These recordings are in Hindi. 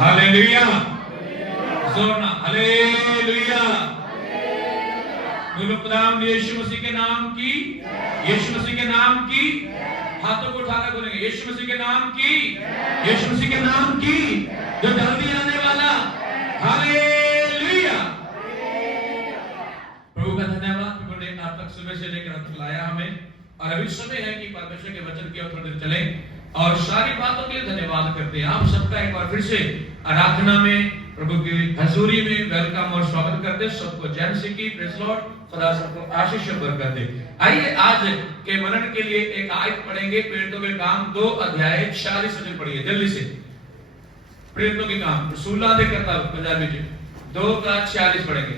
हालेलुया। जोरना हालेलुया। बोलो खुदावंद यीशु मसीह के नाम की, यीशु मसीह के नाम की। हाथों को उठाकर बोलेंगे यीशु मसीह के नाम की, यीशु मसीह के नाम की, जो जल्दी आने वाला। हालेलुया। प्रभु का धन्यवाद, प्रभु ने आप तक सुबह से लेकर अब तक लाया हमें, और अभी समय है कि परमेश्वर के वचन की ओर थोड़ी देर चलें और सारी बातों के लिए धन्यवाद करते हैं। आप सबका एक बार फिर से आराधना में, प्रभु की हजूरी में वेलकम और स्वागत करते हैं। सबको जय मसीह की, प्रेज़ लॉर्ड। खुदा सबको आशीष और बरकत दे। आइए आज के मनन के लिए एक आयत पढ़ेंगे, प्रेरितों के काम 2 अध्याय 40 से पढ़िए जल्दी से। प्रेरितों के काम रसूलुल्लाह दे करता पंजाबी में 2:40 पढ़ेंगे।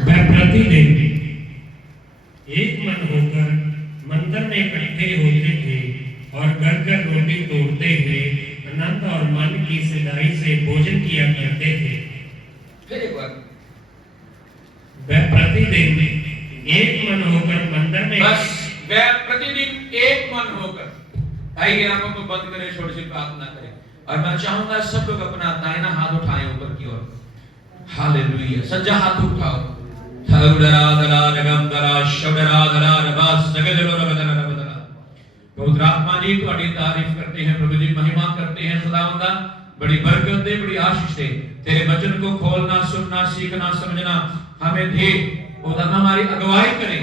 वह प्रतिदिन एक मन होकर मंदिर में इकट्ठे होते थे और घर घर रोटी तोड़ते हुए आनंद और मन की सदाई से भोजन किया करते थे। फिर एक बार, वह प्रतिदिन एक मन होकर मंदिर में, बस वह प्रतिदिन एक मन होकर। आइए आंखों को बंद करें, छोटी सी प्रार्थना करें, और मैं चाहूंगा सब लोग अपना दाहिना हाथ उठाएं ऊपर की ओर। हालेलुया। सज्जा हाथ उठाओ। पवित्र आत्मा जी तुम्हारी तारीफ करते हैं, प्रभु जी महिमा करते हैं। खुदावंदा बड़ी बरकत दे, बड़ी आशीष दे। तेरे वचन को खोलना, सुनना, सीखना, समझना हमें दे। खुदा हमारी अगुवाई करें,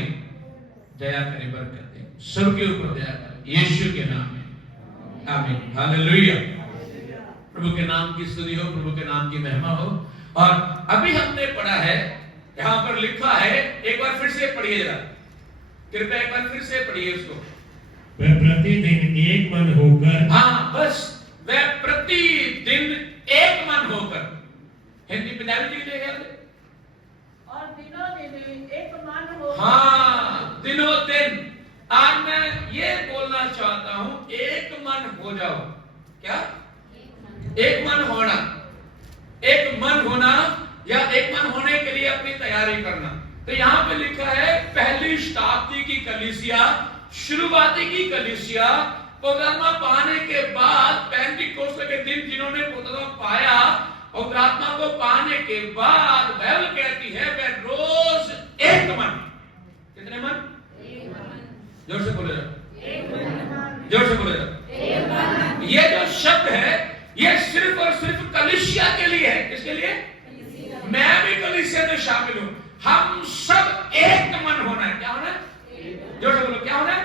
दया करें, बरकत दे, सबके ऊपर दया करें, यीशु के नाम में आमीन। हालेलुया। प्रभु के नाम की स्तुति हो, प्रभु के नाम की महिमा हो। और अभी हमने पढ़ा है, यहाँ पर लिखा है, एक बार फिर से पढ़िए जरा, कृपया एक बार फिर से पढ़िए उसको। वह प्रतिदिन एक मन होकर, हाँ बस, वह प्रतिदिन एक मन होकर। हिंदी पंजाबी जी देगा और दिनों दिन एक मन हो। हाँ, दिनों दिन। आज मैं ये बोलना चाहता हूं, एक मन हो जाओ। क्या? एक मन होना, एक मन होना, या एक मन होने के लिए अपनी तैयारी करना। तो यहाँ पे लिखा है, पहली शताब्दी की कलीसिया, शुरुआती की कलीसिया, पवित्र पाने के बाद, पेंटिकोस्ट के दिन जिन्होंने पवित्र पाया, और आत्मा को पाने के बाद बाइबल कहती है वे रोज एक मन। कितने मन? एक मन। जोर से बोले, जोर से बोले। ये जो शब्द है, ये सिर्फ और सिर्फ कलीसिया के लिए है। किसके लिए? मैं भी कलीसिया में शामिल हूं। हम सब एक मन होना है। क्या होना है? जोर से बोलो, क्या होना है?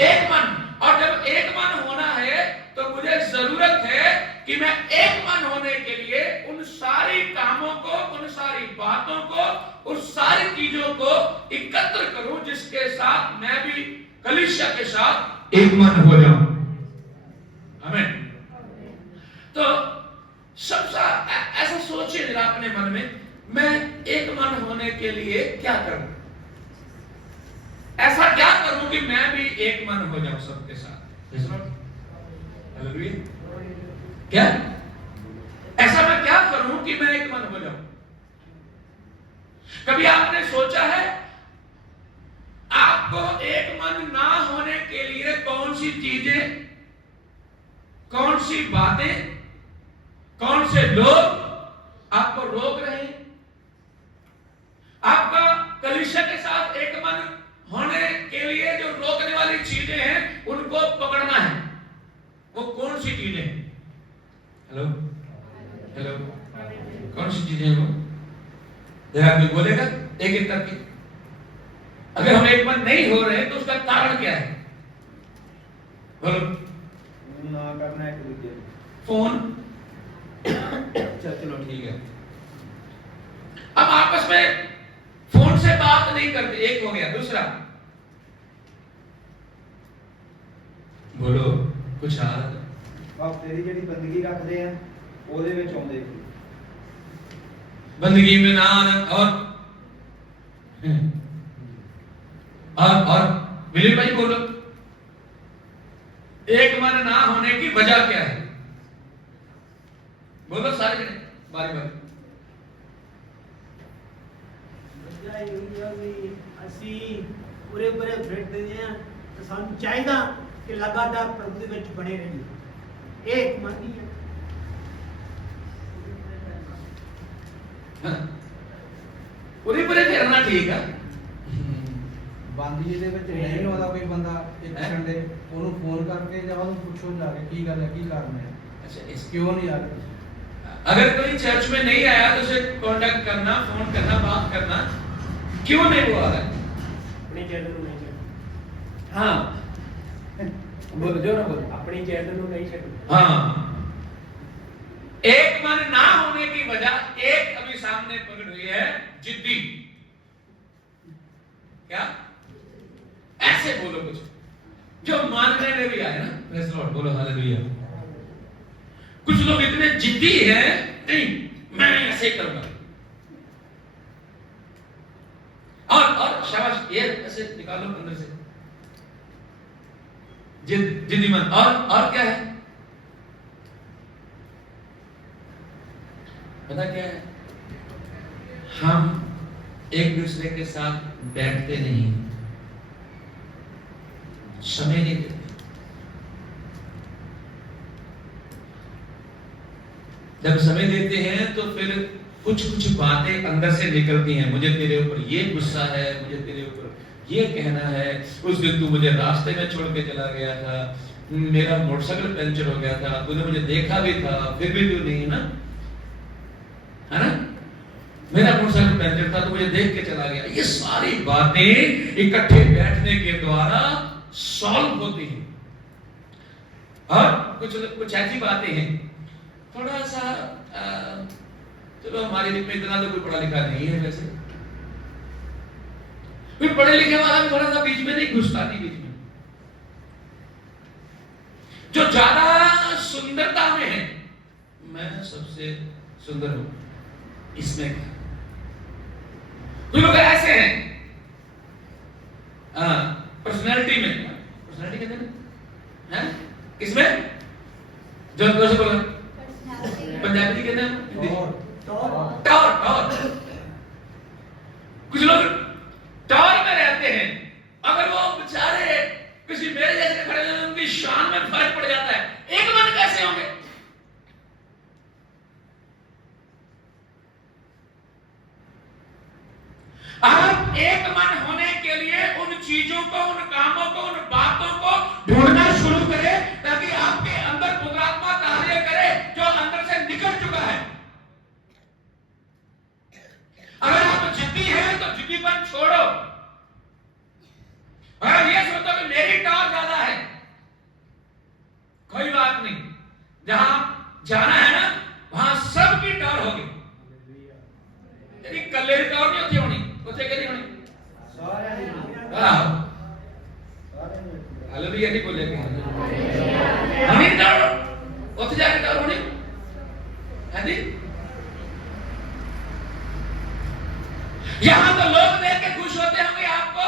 एक मन। और जब एक मन होना है तो मुझे जरूरत है कि मैं एक मन होने के लिए उन सारी कामों को, उन सारी बातों को, उस सारी चीजों को एकत्र करूं जिसके साथ मैं भी कलीसिया के साथ एक मन हो जाऊं। आमीन। तो सबसे ऐसा सोचिए जरा अपने मन में, मैं एक मन होने के लिए क्या करूं? ऐसा क्या करूं कि मैं भी एक मन हो जाऊं सबके साथ? हालेलुया। क्या? ऐसा मैं क्या करूं कि मैं एक मन हो जाऊं? कभी आपने सोचा है आपको एक मन ना होने के लिए कौन सी चीजें, कौन सी बातें, कौन से लोग आपको रोक रहे हैं? आपका कलीसिया के साथ एक मन होने के लिए जो रोकने वाली चीजें हैं, उनको पकड़ना है। वो कौन सी चीजें हैं? हेलो हेलो, कौन सी चीजें हैं वो? जरा कोई बोलेगा एक एक करके। अगर हम एक मन नहीं हो रहे तो उसका कारण क्या है? बोलो। ना करना है कि फोन। चलो ठीक है। अब आपस में फोन से बात नहीं करते, एक हो गया। दूसरा बोलो कुछ आ रहा था। आप तेरी ਜਿਹੜੀ ਬੰਦਗੀ ਰੱਖਦੇ ਆ ਉਹਦੇ ਵਿੱਚ ਆਉਂਦੇ बंदगी में ना आना। और विलियम भाई बोलो, एक मन ना होने की वजह क्या है? बोलो सारे जने बारी बारी। ਅਸੀਂ ਪੂਰੇ ਪੂਰੇ ਫਿਰਦੇ ਆ ਤੇ ਸਾਨੂੰ ਚਾਹੀਦਾ ਕਿ ਲਗਾਤਾਰ ਪ੍ਰਭੂ ਦੇ ਵਿੱਚ ਬਣੇ ਰਹੀਏ। एक मन ही है। पूरी पूरे फेरना ठीक है। ਬੰਦ ਜੀ ਦੇ ਵਿੱਚ ਨਹੀਂ ਆਉਂਦਾ ਕੋਈ ਬੰਦਾ ਇੱਕ ਹੈਂ? ਸੰਡੇ ਉਹਨੂੰ ਫੋਨ ਕਰਕੇ ਜਾਂ ਉਹਨੂੰ ਪੁੱਛੋ ਜਾ ਕੇ ਕੀ ਗੱਲ ਹੈ ਕੀ ਕਾਰਨ ਹੈ अच्छा इस ਕਿਉਂ ਨਹੀਂ ਆ ਰਿਹਾ। अगर कोई चर्च में नहीं आया तो उसे कांटेक्ट करना, फोन करना, बात करना, क्यों नहीं वो आ रहा है? अपनी चैनल ਨੂੰ ਨਹੀਂ ਛੱਡ हाँ बोलो जो ना बोलो। अपनी चैनल ਨੂੰ नहीं ਛੱਡ। हाँ एक मन ना होने की वजह एक अभी सामने पकड़ हुई है, जिद्दी। क्या ऐसे बोलो कुछ जो मानने में भी आए ना। प्रेज़ लॉर्ड बोलो हालेलुया। कुछ लोग इतने जिद्दी हैं, नहीं मैं ऐसे करूंगा, और शाबाश ये ऐसे निकालो अंदर से जिद्दी मन। और क्या है पता क्या है? हम एक दूसरे के साथ बैठते नहीं, समय नहीं देते। जब समय देते हैं तो फिर कुछ कुछ बातें अंदर से निकलती हैं। मुझे तेरे ऊपर ये गुस्सा है, मुझे तेरे ऊपर ये कहना है, उस दिन तू मुझे रास्ते में छोड़ के चला गया था, मेरा मोटरसाइकिल पंचर हो गया था, तूने मुझे देखा भी था फिर भी तू नहीं, ना है ना, मेरा मोटरसाइकिल पंचर था तो मुझे देख के चला गया। ये सारी बातें इकट्ठे बैठने के द्वारा सॉल्व होती हैं। और कुछ ऐसी बातें हैं थोड़ा सा चलो हमारे लिए में इतना तो कोई पढ़ा लिखा नहीं है, वैसे कोई पढ़े लिखे वाला भी थोड़ा सा बीच में नहीं घुसता, नहीं बीच में। जो ज्यादा सुंदरता में है, मैं सबसे सुंदर हूं, इसमें कुछ लोग ऐसे हैं पर्सनैलिटी में, पर्सनैलिटी कहते हैं किसमें, जो कैसे बोला पंजाबी में कहते हैं टॉर टॉर। कुछ लोग टॉर में रहते हैं, अगर वो बेचारे किसी मेरे जैसे खड़े हैं उनकी शान में फर्क पड़ जाता है। एक मन कैसे होंगे? आप एक मन होने के लिए उन चीजों को, उन कामों को, उन बातों को ढूंढना शुरू करें ताकि आपके अंदर खुदात्मा कार्य करे जो अंदर से निकल चुका है। अगर आप जिद्दी हैं तो जिद्दीपन छोड़ो। अगर ये सोचो कि मेरी टॉर ज्यादा है, कोई बात नहीं, जहां जाना है ना वहां सबकी टॉर होगी। कल्ले की टॉर नहीं होती होनी, उसे क्या नहीं होनी, ਸਾਰਿਆਂ ਦੀ हाँ ਸਾਰਿਆਂ ਦੀ हालेलुया नहीं बोलेंगे हमें टॉर उसे जाके टॉर होनी है जी। यहां तो लोग देख के खुश होते होंगे आपको,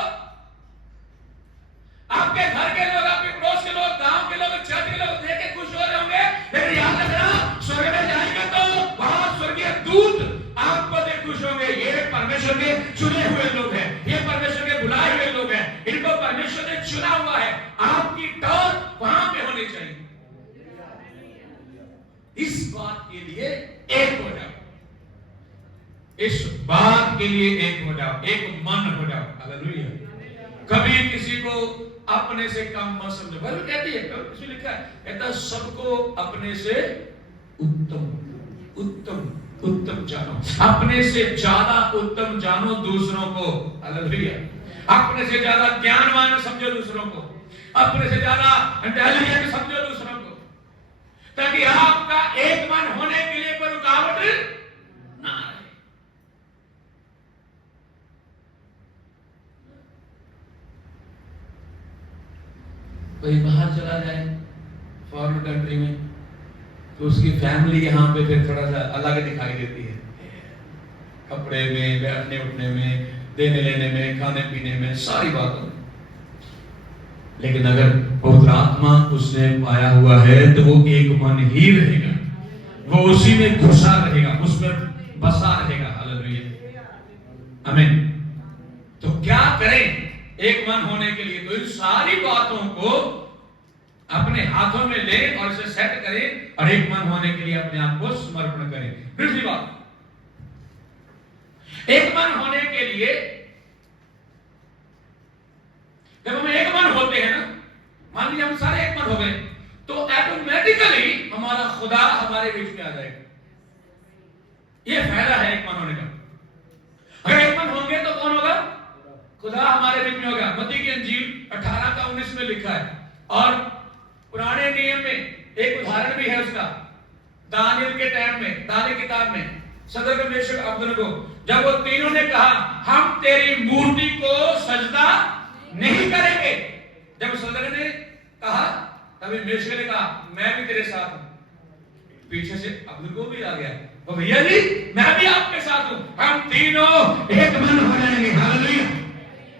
आपके घर के लोग, आपके पड़ोस के लोग, गांव के लोग, चर्च के लोग देख के खुश हो रहे होंगे, लेकिन याद रखना स्वर्ग में जाएंगे तो वहां स्वर्गीय दूत आपको देख खुश होंगे। ये परमेश्वर के चुने हुए लोग हैं, ये परमेश्वर के बुलाए हुए लोग हैं, इनको परमेश्वर ने चुना हुआ है। आपकी टॉर वहां पे होनी चाहिए। इस बात के लिए एक हो जाओ, इस बात के लिए एक हो जाओ, एक मन हो जाओ। हालेलुया। कभी किसी को अपने से कम मत समझो। बाइबल कहती है, किसी लिखा है, कहता सबको अपने से उत्तम उत्तम उत्तम जानो, अपने से ज्यादा उत्तम जानो दूसरों को। हालेलुया। अपने से ज्यादा ज्ञानवान समझो दूसरों को, अपने से ज्यादा इंटेलिजेंट समझो दूसरों को, ताकि आपका एक मन होने के लिए कोई रुकावट ना आए। कोई बाहर चला जाए फॉरेन कंट्री में तो उसकी फैमिली यहाँ पे फिर थोड़ा सा अलग दिखाई देती है, कपड़े में, बैठने उठने में, देने लेने में, खाने पीने में, सारी बातों में। लेकिन अगर पवित्र आत्मा उसने पाया हुआ है तो वो एक मन ही रहेगा, वो उसी में घुसा रहेगा, उसमें बसा रहेगा। हालेलुया, आमीन। तो क्या करें एक मन होने के लिए? तो इन सारी बातों को अपने हाथों में ले और इसे सेट करें और एक मन होने के लिए अपने आप को समर्पण करें। दूसरी बात, एक मन होने के लिए जब हम एक मन होते हैं ना, मान लीजिए हम सारे एक मन हो गए, तो ऑटोमेटिकली हमारा खुदा हमारे बीच में आ जाएगा। यह फायदा है एक मन होने का। अगर एक मन होंगे तो कौन होगा? खुदा हमारे बीच में होगा। मत्ती की इंजील 18:19 में लिखा है। और पुराने नियम में एक उदाहरण भी है उसका, दानियल के टाइम में, दानियल किताब में सदर कमेशक अब्दुल्लाह को जब वो तीनों ने कहा हम तेरी मूर्ति को सजदा नहीं करेंगे, जब सदर ने कहा तभी मेशक ने कहा मैं भी तेरे साथ हूं। पीछे से अब्दुल को भी आ गया, वो भैया जी मैं भी आपके साथ हूं, हम तीनों एक मन हो जाएंगे। हालेलुया,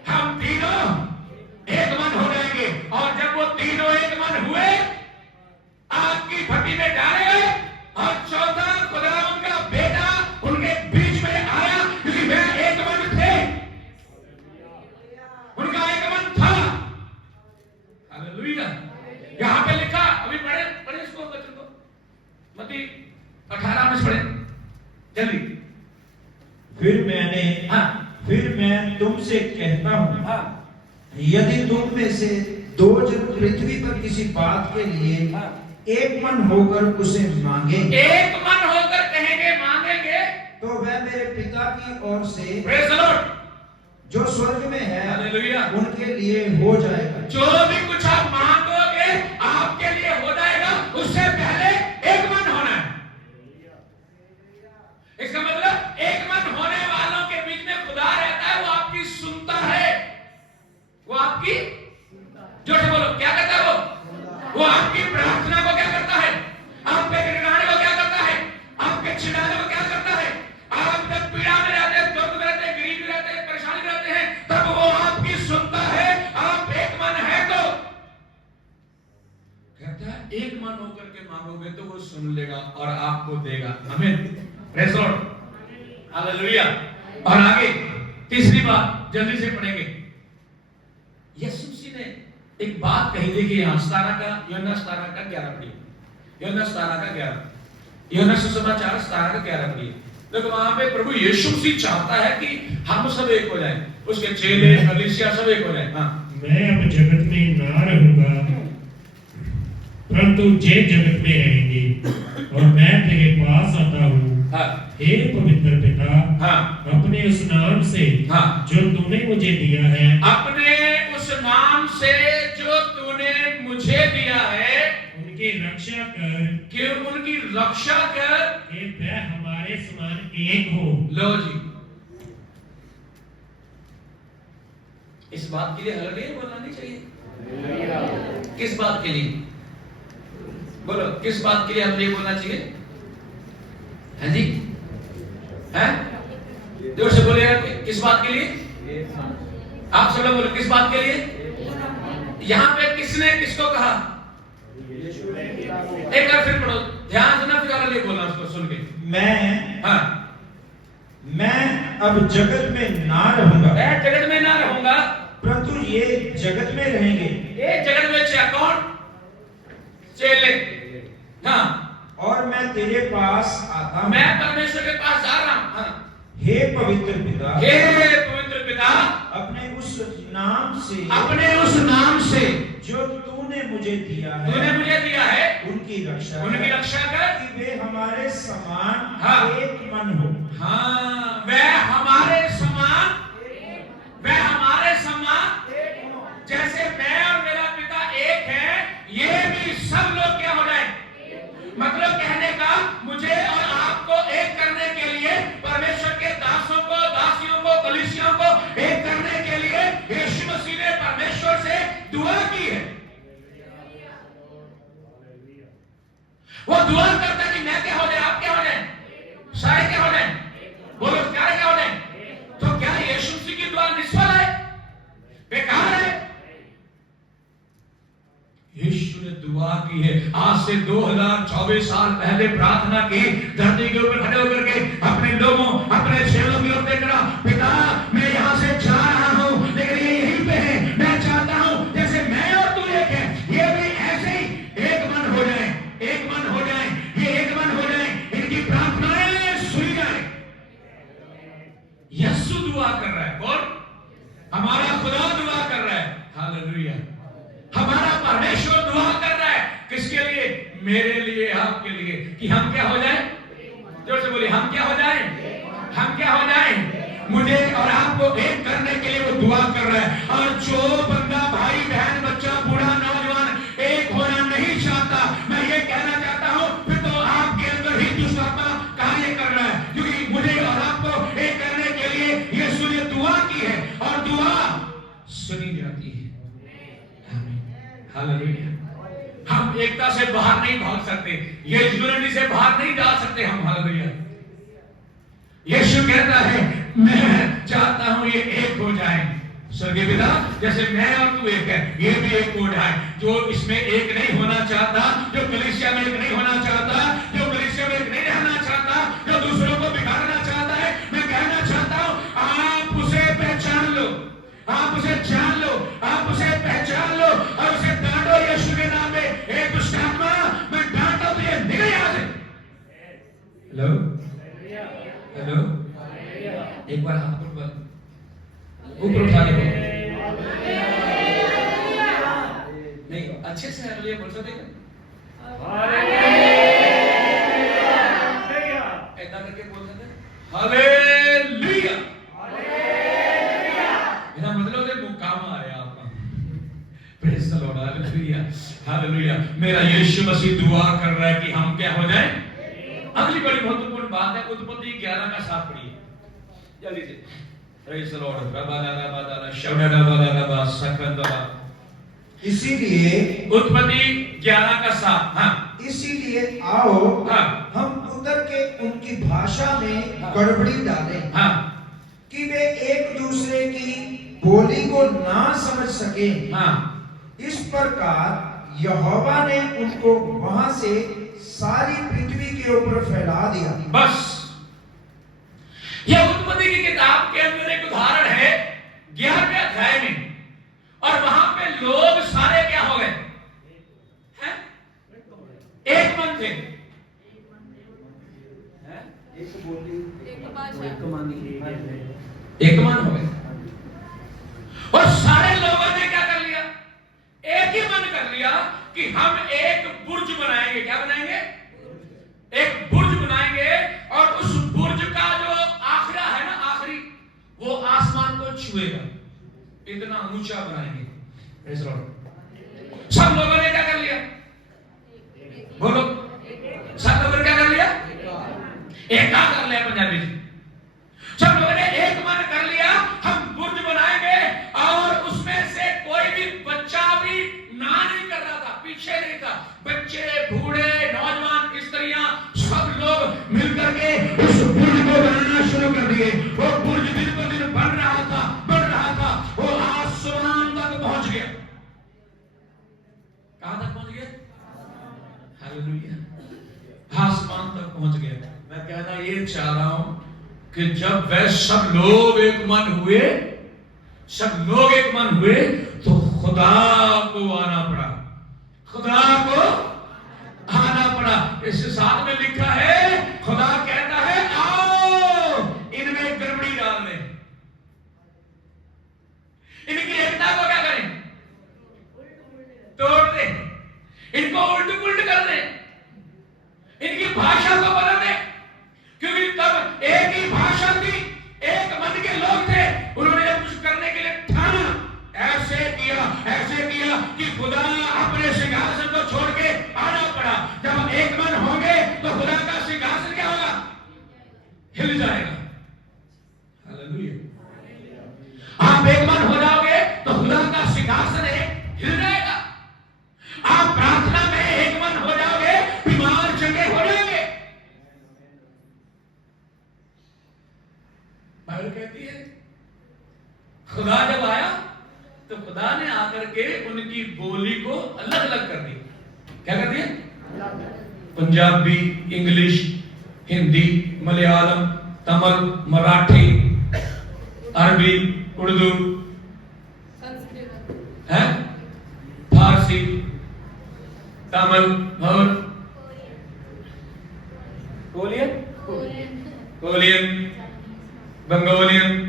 हम तीनों एक मन हो जाएंगे। और जब वो तीनों एक मन हुए, आपकी भट्टी में डाले गए और चौथा खुदा उनका बेटा उनके बीच में आया, क्योंकि वे एक मन थे, उनका एक मन था। हालेलुया, यहां पे लिखा, अभी पढ़े इसको बच्चों को, मत्ती 18 में पढ़े जल्दी। फिर मैं तुमसे कहता हूं, यदि तुम में से दो जन पृथ्वी पर किसी बात के लिए एक मन होकर उसे मांगे, एक मन होकर कहेंगे मांगेंगे, तो वह मेरे पिता की ओर से प्रेज़ द लॉर्ड जो स्वर्ग में है हालेलुया उनके लिए हो जाएगा। जो भी कुछ आप मांगोगे आपके लिए हो जाएगा। उससे पहले एक मन होना है। इसका मतलब एक मन होने वालों के बीच में खुदा रहता है, वो आपकी सुनता है, वो आपकी, जोर से बोलो क्या करता है? वो आपकी प्रार्थना को क्या करता है? आपके गिड़गिड़ाने को क्या करता है? आपके चिल्लाने को क्या करता है? आप जब पीड़ा में रहते हैं, दुर्द में रहते हैं, गरीब में रहते हैं, परेशानी में रहते हैं, तब वो आपकी सुनता है। आप एक मन है तो कहता है एक मन होकर के मांगोगे तो वो सुन लेगा और आपको देगा। आमीन, प्रेज़ द लॉर्ड, हालेलुया। और आगे तीसरी बात जल्दी से पढ़ेंगे। यीशु मसीह ने एक बात कही, देखिए यहां 17 का, यूहन्ना 17 का 11 पढ़िए, यूहन्ना 17 का 11, यूहन्ना सुसमाचार 17 का 11 पढ़िए। देखो वहां पे प्रभु यीशु मसीह चाहता है कि हम सब एक हो जाएं, उसके चेले कलीसिया सब एक हो जाएं। हाँ, मैं अब जगत में ना रहूंगा, परंतु जे जगत में रहेंगे, और मैं तेरे पास आता हूँ। हाँ, हे पवित्र पिता, हाँ, अपने उस नाम से हाँ, जो तूने मुझे दिया है, अपने उस नाम से जो तूने मुझे दिया है, उनकी रक्षा कर, कि उनकी रक्षा कर, कि वह हमारे समान एक हो। लो जी, इस बात के लिए हालेलुया बोलना नहीं चाहिए? किस बात के लिए? बोलो किस बात के लिए हम ये बोलना चाहिए? है जी, है? जोर से बोलिएगा, किस बात के लिए? आप सब लोग बोलो किस बात के लिए? यहाँ पे किसने किसको कहा? एक बार फिर पढ़ो, ध्यान से ना, फिर और लिए बोलना उसको सुन के। मैं अब जगत में ना रहूंगा, मैं जगत में ना रहूंगा, परंतु ये जगत में रहेंगे। ये जगत में कौन? चेले। हाँ, और मैं तेरे पास आता हूं। मैं परमेश्वर के पास जा रहा हूं। हाँ, हे पवित्र पिता, हे पवित्र पिता, अपने उस नाम से, अपने उस नाम से जो तूने मुझे दिया है, तूने मुझे दिया है, उनकी रक्षा कर, कि वे हमारे समान हाँ, एक मन हो। हाँ, वह हमारे समान, वह हमारे समान, जैसे मैं और मेरा पिता एक है, ये भी सब लोग क्या हो जाए? मतलब कहने का, मुझे और आपको एक करने के लिए, परमेश्वर के दासों को, दासियों को, कलीसियों को एक करने के लिए यीशु मसीह ने परमेश्वर से दुआ की है। वो दुआ करता कि मैं क्या हो जाए, आप क्या हो जाए, सारे क्या हो जाए, बोलो क्या हो जाए। तो क्या यीशु मसीह की दुआ निष्फल है, बेकार है? यीशु ने दुआ की है। आज से 2024 साल पहले प्रार्थना की, धरती के ऊपर खड़े होकर के अपने लोगों, अपने चेलों की ओर देख रहा, पिता मैं यहां से जा रहा हूं, लेकिन ये यहीं पे है, मैं चाहता हूं जैसे मैं और तू एक है, ये भी ऐसे ही लिए, आपके लिए, कि हम क्या हो जाए? जोर से बोलिए, हम क्या हो जाए? हम क्या हो जाए? मुझे और आपको एक करने के लिए वो दुआ कर रहा है। और जो बंदा, भाई बहन, बच्चा, बूढ़ा, नौजवान एक होना नहीं चाहता, मैं ये कहना चाहता हूं, फिर तो आपके अंदर ही दुष्ट आत्मा कार्य कर रहा है, क्योंकि मुझे और आपको एक करने के लिए यीशु ने दुआ की है और दुआ सुनी जाती है। हालेलुया। हम एकता से बाहर नहीं भाग सकते, ये यूनिटी से बाहर नहीं जा सकते हम। हालेलुया। यीशु कहता है, मैं चाहता हूं ये एक हो जाए। स्वर्गीय पिता, जैसे मैं और तू एक है, ये भी एक हो जाए। जो इसमें एक नहीं होना चाहता, जो कलीसिया में एक नहीं होना चाहता, जो कलीसिया में एक नहीं रहना चाहता, जो दूसरों को बिगाड़ना चाहता है, मैं कहना चाहता हूं, आप उसे पहचान लो, आप उसे जान लो, आप उसे पहचान लो और उसे डांटो यीशु के नाम में। हे दुष्ट आत्मा, मैं डांटा तो ये निकल यहाँ से। हेलो हेलो, एक बार हाथ ऊपर उठा लो। नहीं, अच्छे से हालेलुया बोल सकते हैं? ऐसा करके बोल सकते हैं? हालेलुया। मेरा मतलब है मुकाम आया आपका। Praise the lord. Hallelujah hallelujah. मेरा यीशु मसीह दुआ कर रहा है कि हम क्या हो जाए। अगली बड़ी महत्वपूर्ण बात है, उत्पत्ति 11 का 7 पढ़िए जल्दी से। Praise the Lord. इसीलिए उत्पत्ति 11 का 7। हाँ, इसीलिए आओ, हाँ, हम उतर के उनकी भाषा में गड़बड़ी डालें, हाँ, कि वे एक दूसरे की बोली को ना समझ सके। हाँ। इस प्रकार यहोवा ने उनको वहां से सारी पृथ्वी के ऊपर फैला दिया। बस यह उत्पत्ति की किताब के अंदर एक उदाहरण है 11वें अध्याय में, और वहां पे लोग सारे क्या हो गए हैं? एक मन थे। एक बोली, एक भाषा। एक मानी, एक मन हो गए और सारे लोगों ने क्या कर लिया? एक ही मन कर लिया कि हम एक बुर्ज बनाएंगे। क्या बनाएंगे? एक बुर्ज बनाएंगे, और उस बुर्ज का जो आखिरा है ना, आखिरी, वो आसमान को छुएगा, इतना ऊंचा बनाएंगे। Praise the Lord. सब लोगों ने क्या कर लिया? बोलो, सब लोगों ने क्या कर लिया? एका कर लिया। पंजाबी जी, सब लोगों ने एक मन कर लिया, हम बुर्ज बनाएंगे, और उसमें से कोई भी बच्चा भी ना नहीं कर रहा था, पीछे नहीं था। बच्चे, बूढ़े, नौजवान, स्त्रियां, सब लोग मिलकर के उस बुर्ज को बनाना शुरू कर दिए। वो बुर्ज दिन पर दिन बढ़ रहा था, बढ़ रहा था, वो आसमान तक पहुंच गया। कहां तक पहुंच गया? हालेलुया। आसमान तक पहुंच गया। मैं कहना ये चाह रहा हूं कि जब वह सब लोग एक मन हुए, सब लोग एक मन हुए, तो खुदा को आना पड़ा, खुदा को आना पड़ा। इस साथ में लिखा है, खुदा कहता है आओ इनमें गड़बड़ी डाल दें, इनकी एकता को क्या करें? तोड़ दें, इनको उल्ट पुल्ट कर दें, इनकी भाषा को बदल दें। क्योंकि तब एक ही भाषा थी, एक मन के लोग थे। उन्होंने जब कुछ करने के लिए ठाना, ऐसे किया कि खुदा अपने सिंहासन को छोड़ के आना पड़ा। जब एक मन होंगे तो खुदा का सिंहासन क्या होगा? हिल जाएगा। हालेलुया। आप एक मन हो जाओगे तो खुदा का सिंहासन हिल जाएगा। आप प्रार्थना में एक मन हो जाओगे, बीमार चंगे हो जाएंगे। बाइबल कहती है खुदा जब आया तो खुदा ने आकर के उनकी बोली को अलग अलग कर दिया। क्या कर दिया? पंजाबी, इंग्लिश, हिंदी, मलयालम, तमिल, मराठी, अरबी, उर्दू, है फारसी, तमिल और कोलियन, बंगोलियन,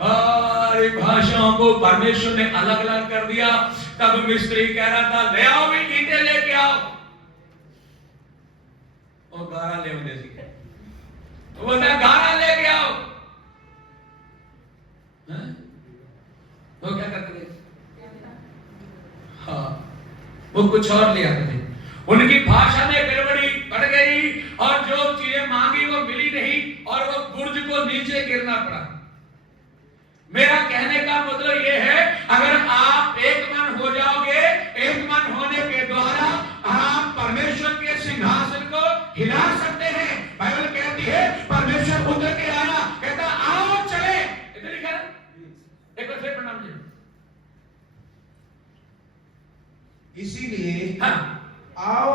सारी भाषाओं को परमेश्वर ने अलग अलग कर दिया। तब मिस्त्री कह रहा था ले आओ भी ईंटें लेके आओ। वो गारा ले मुझे सीखे, वो बोलता गारा लेके आओ। वो क्या करते थे? हाँ, वो कुछ और ले आते थे। उनकी भाषा में गड़बड़ी बढ़ गई और जो चीजें मांगी वो मिली नहीं और वो बुर्ज को नीचे गिरना पड़ा। मेरा कहने का मतलब ये है, अगर आप एक मन हो जाओगे, एक मन होने के द्वारा आप परमेश्वर के सिंहासन को हिला सकते हैं। बाइबल कहती है परमेश्वर उतर के आया, कहता आओ चले। इधर लिखा है, एक बार फिर प्रणाम जी। इसीलिए हाँ, आओ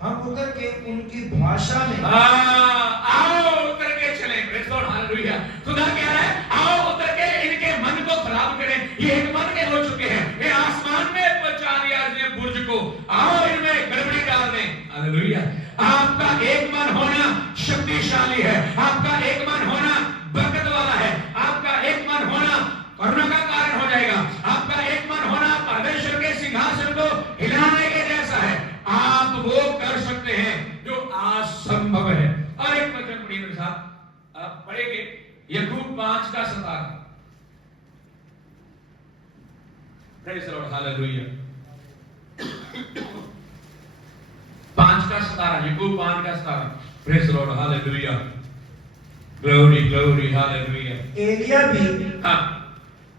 हम उतर के उनकी भाषा में आओ उतर के चले। Praise the lord, hallelujah. खुदा कह रहा है आओ उतर के इनके मन को खराब करें। ये एक मन के हो चुके हैं, ये आसमान में पहुंचा दिया इसने बुर्ज को। आओ इनमें गड़बड़ी डाल दें। हालेलुया। आपका एक मन होना शक्तिशाली है, आपका एक मन होना बरकत वाला है, आपका एक मन होना करुणा का कारण हो जाएगा, आपका एक मन होना परमेश्वर के सिंहासन को हिलाने के जैसा है। आप वो कर सकते हैं जो असंभव है। और एक वचन पढ़िए मेरे साथ, आप पढ़ेंगे Yakub 5:17। Praise the lord, hallelujah. 5:17, Yakub 5:17। Praise the lord, hallelujah. Glory glory, hallelujah.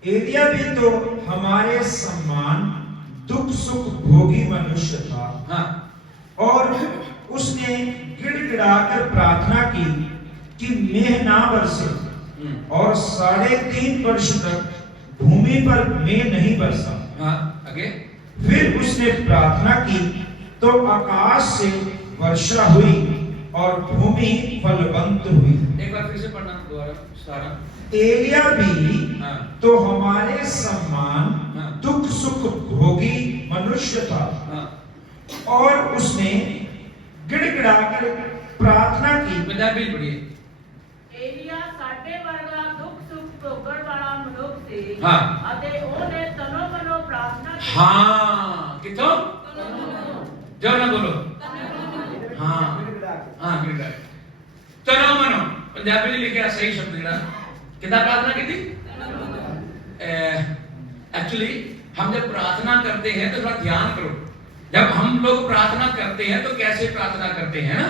एलिया भी तो हमारे समान दुख सुख भोगी मनुष्य था। हाँ, और उसने गिड़गिड़ाकर प्रार्थना की कि मेघ ना बरसे, और 3.5 वर्ष तक भूमि पर मेघ नहीं बरसा। हाँ, आगे। फिर उसने प्रार्थना की तो आकाश से वर्षा हुई और भूमि फलवंत हुई। एक बार फिर से पढ़ना दोबारा सारा। एलिया भी हाँ, तो हमारे समान हाँ, दुख सुख भोगी मनुष्य था। हाँ। और उसने गिड़गिड़ाकर प्रार्थना की। पंजाबी पढ़िए। एलिया साडे वर्गा दुख सुख भोगण वाला मनुष्य से हाँ। अते ओने तनो मनो प्रार्थना की। हाँ, कितो जो ना बोलो। हाँ, हाँ, गिड़गिड़ा। तनो मनो, पंजाबी में लिखा सही शब्द गिड़ा। कितना प्रार्थना की थी? एक्चुअली हम जब प्रार्थना करते हैं तो थोड़ा ध्यान करो। जब हम लोग प्रार्थना करते हैं तो कैसे प्रार्थना करते हैं ना?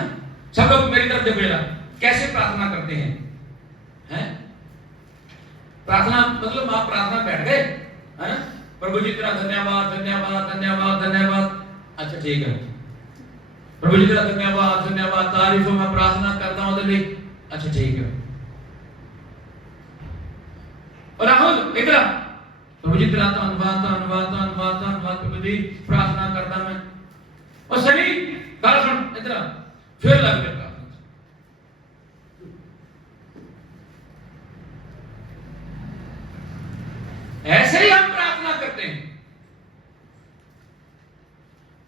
सब लोग मेरी तरफ देखो जरा, कैसे प्रार्थना करते हैं? हैं? प्रार्थना मतलब आप प्रार्थना बैठ गए, है ना? प्रभु जी तेरा धन्यवाद धन्यवाद धन्यवाद धन्यवाद। अच्छा ठीक है, प्रभु जी तेरा धन्यवाद धन्यवाद, तारीफ हो, मैं प्रार्थना करता हूँ। अच्छा ठीक है। और राहुल इधर, प्रभु जी तेरा धन्यवाद धन्यवाद धन्यवाद धन्यवाद प्रभु जी, प्रार्थना करता मैं। और सनी गाल सुन इधर, फिर लग गया। ऐसे ही हम प्रार्थना करते हैं।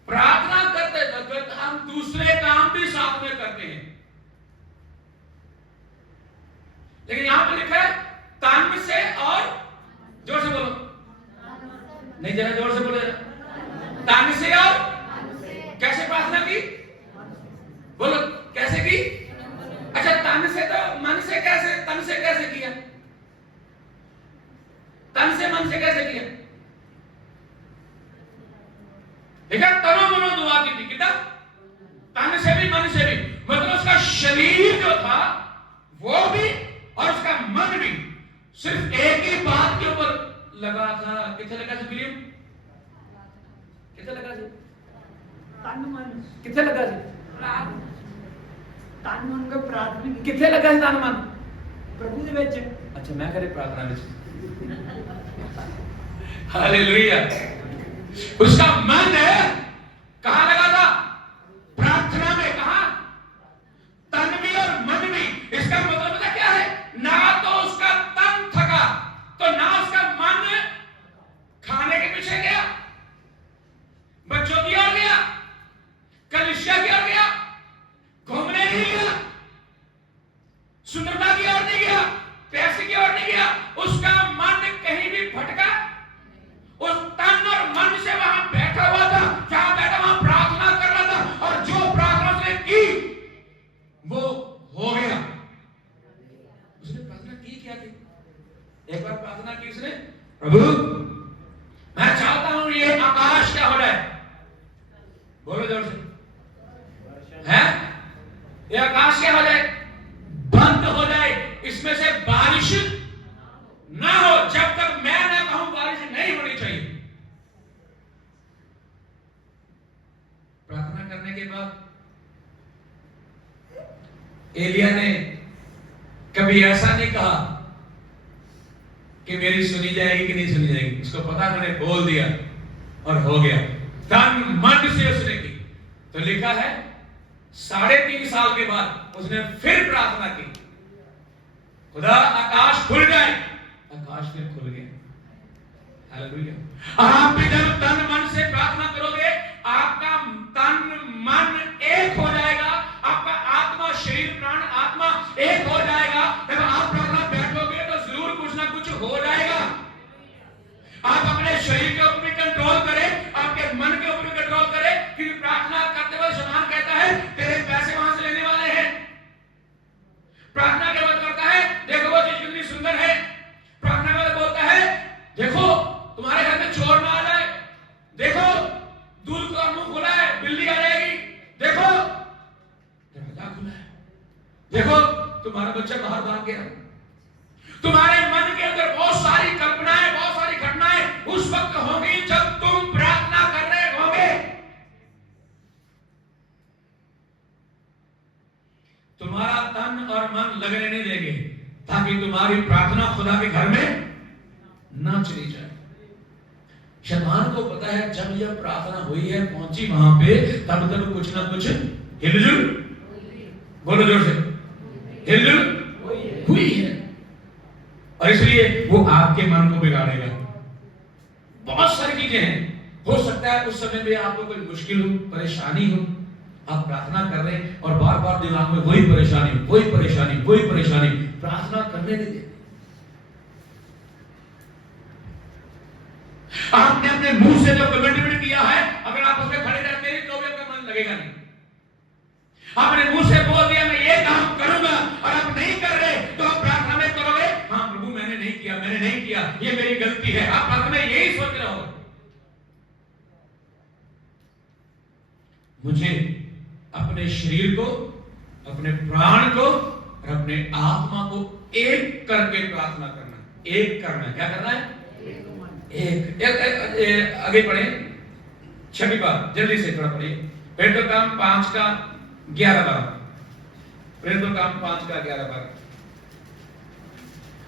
प्रार्थना करते वक्त हम दूसरे काम भी साथ में करते हैं। लेकिन यहां पर लिखा है तन से और, जोर से बोलो, नहीं जरा जोर से बोलो जरा, तन से और कैसे प्रार्थना की? बोलो कैसे की? अच्छा तन से तो मन से कैसे, तन से कैसे किया? तन से मन से कैसे किया? ठीक है, तनो मनो दुआ की थी। कितना? तन से भी मन से भी, मतलब उसका शरीर जो था वो भी और उसका मन भी सिर्फ एक ही बात के ऊपर लगा था। कितने लगा था विलियम? कितने लगा था? तन मन कितने लगा था? तन मन का प्राथमिक कितने लगा था तन मन? प्रभु दे विच। अच्छा मैं करे प्रार्थना में। हालेलुया। उसका मन कहां लगा था? प्रार्थना में। कहां? तन भी और मन भी। इसका मतलब पता क्या है? ना तो उसका तन थका तो ना उसका मन खाने के पीछे गया, बच्चों की ओर गया, कलीसिया की ओर गया, घूमने नहीं गया, सुंदरता की ओर नहीं गया, पैसे की ओर नहीं गया। उसका मन कहीं भी भटका। उस तन और मन से ये आकाश क्या हो जाए? बंद हो जाए, इसमें से बारिश ना हो। जब तक मैं ना कहूं बारिश नहीं होनी चाहिए। प्रार्थना करने के बाद एलिया ने कभी ऐसा नहीं कहा कि मेरी सुनी जाएगी कि नहीं सुनी जाएगी। उसको पता, मैंने बोल दिया और हो गया। तन मन से उसने की। तो लिखा है 3.5 साल के बाद उसने फिर प्रार्थना की, खुदा आकाश खुल जाए। आकाश फिर खुल गया। हालेलुया। आप भी जब तन मन से प्रार्थना करोगे, आपका तन मन एक हो जाएगा, आपका आत्मा, शरीर, प्राण, आत्मा एक हो जाएगा। जब आप प्रार्थना बैठोगे तो जरूर कुछ ना कुछ हो जाएगा। आप अपने शरीर के ऊपर भी कंट्रोल करें, आपके मन के ऊपर भी कंट्रोल करें, क्योंकि प्रार्थना करते वक्त शैतान कहता है तेरे पैसे वहां से लेने वाले हैं। प्रार्थना के वक्त करता है देखो वो चीज कितनी सुंदर है। प्रार्थना के वक्त बोलता है देखो तुम्हारे घर में चोर ना आ जाए, देखो दूध का मुंह खुला है बिल्ली आ जाएगी, देखो दरवाजा खुला है, देखो तुम्हारा बच्चा बाहर भाग गया। तुम्हारे मन के अंदर बहुत सारी कल्पनाएं, बहुत सारी घटनाएं उस वक्त होंगी जब तुम प्रार्थना कर रहे होगे। तुम्हारा तन और मन लगने नहीं देंगे ताकि तुम्हारी प्रार्थना खुदा के घर में ना चली जाए। शैतान को पता है जब यह प्रार्थना हुई है, पहुंची वहां पे, तब तक कुछ ना कुछ हिलजुल, बोलो जोर से, हिलजुल हुई है। और इसलिए वो आपके मन को बिगाड़ेगा। बहुत सारी चीजें हैं। हो सकता है उस समय में आपको कोई मुश्किल हो, परेशानी हो, आप प्रार्थना कर रहे हैं और बार बार दिमाग में वही परेशानी, वही परेशानी, वही परेशानी, प्रार्थना करने नहीं देते। आपने अपने मुंह से जो कमिटमेंट किया है, अगर आप उसमें खड़े रहते हैं तो भी आपका मन लगेगा नहीं। आपने मुंह से बोल दिया मैं ये काम करूंगा और आप नहीं कर रहे, तो आप प्रार्थना में करोगे हाँ प्रभु मैंने नहीं किया, मैंने नहीं किया, ये मेरी गलती है। आप प्रार्थना में यही सोच रहे हो। मुझे अपने शरीर को, अपने प्राण को और अपने आत्मा को एक करके प्रार्थना करना, एक करना है। क्या करना है? एक। आगे पढ़े 6वीं बात, जल्दी से थोड़ा पढ़िए। प्रेरितों का काम 5 का 11-12। प्रेरितों का काम 5 का 11-12।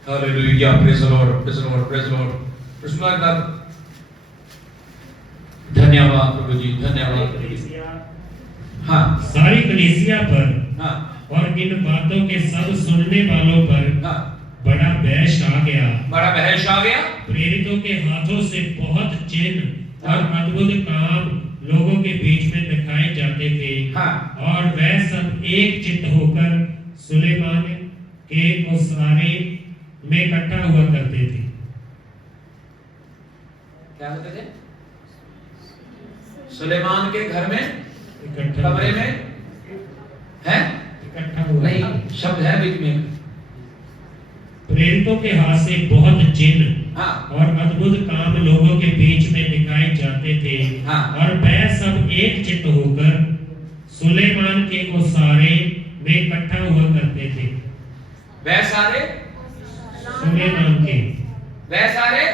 Hallelujah, praise the Lord, praise the Lord, praise the Lord. Krishna धन्यवाद प्रभु जी, धन्यवाद प्रभु जी। हाँ, सारी कलीसिया पर हाँ, और इन बातों के सब सुनने वालों पर हाँ, बड़ा बहस आ गया। बड़ा बहस आ गया। प्रेरितों के हाथों से बहुत चिन्ह और अद्भुत काम लोगों के बीच में दिखाए जाते थे। हाँ, और वह सब एक चित्त होकर सुलेमान के ओसारे में इकट्ठा हुआ करते थे। क्या होते थे? सुलेमान के घर में, इकट्ठा कमरे में है, इकट्ठा हुआ। नहीं शब्द है बीच में। प्रेरितों के हाथ से बहुत चिन्ह हाँ, और अद्भुत काम लोगों के बीच में दिखाए जाते थे। हाँ, और वह सब एक चित्त होकर सुलेमान के ओसारे में इकट्ठा हुआ करते थे। वह सारे, सुलेमान के वह सारे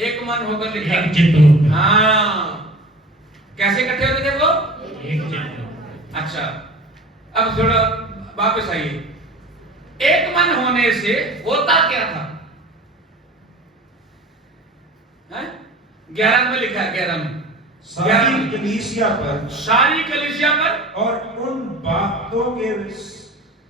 एक मन होकर लिखा। एक चित्त होकर, हाँ, कैसे इकट्ठे होते थे वो? एक चित्त। अच्छा, अब थोड़ा वापस आइए। एक मन होने से होता क्या था? 11 में लिखा है, 11 में सारी कलीसिया पर, सारी कलीसिया पर और उन बातों के,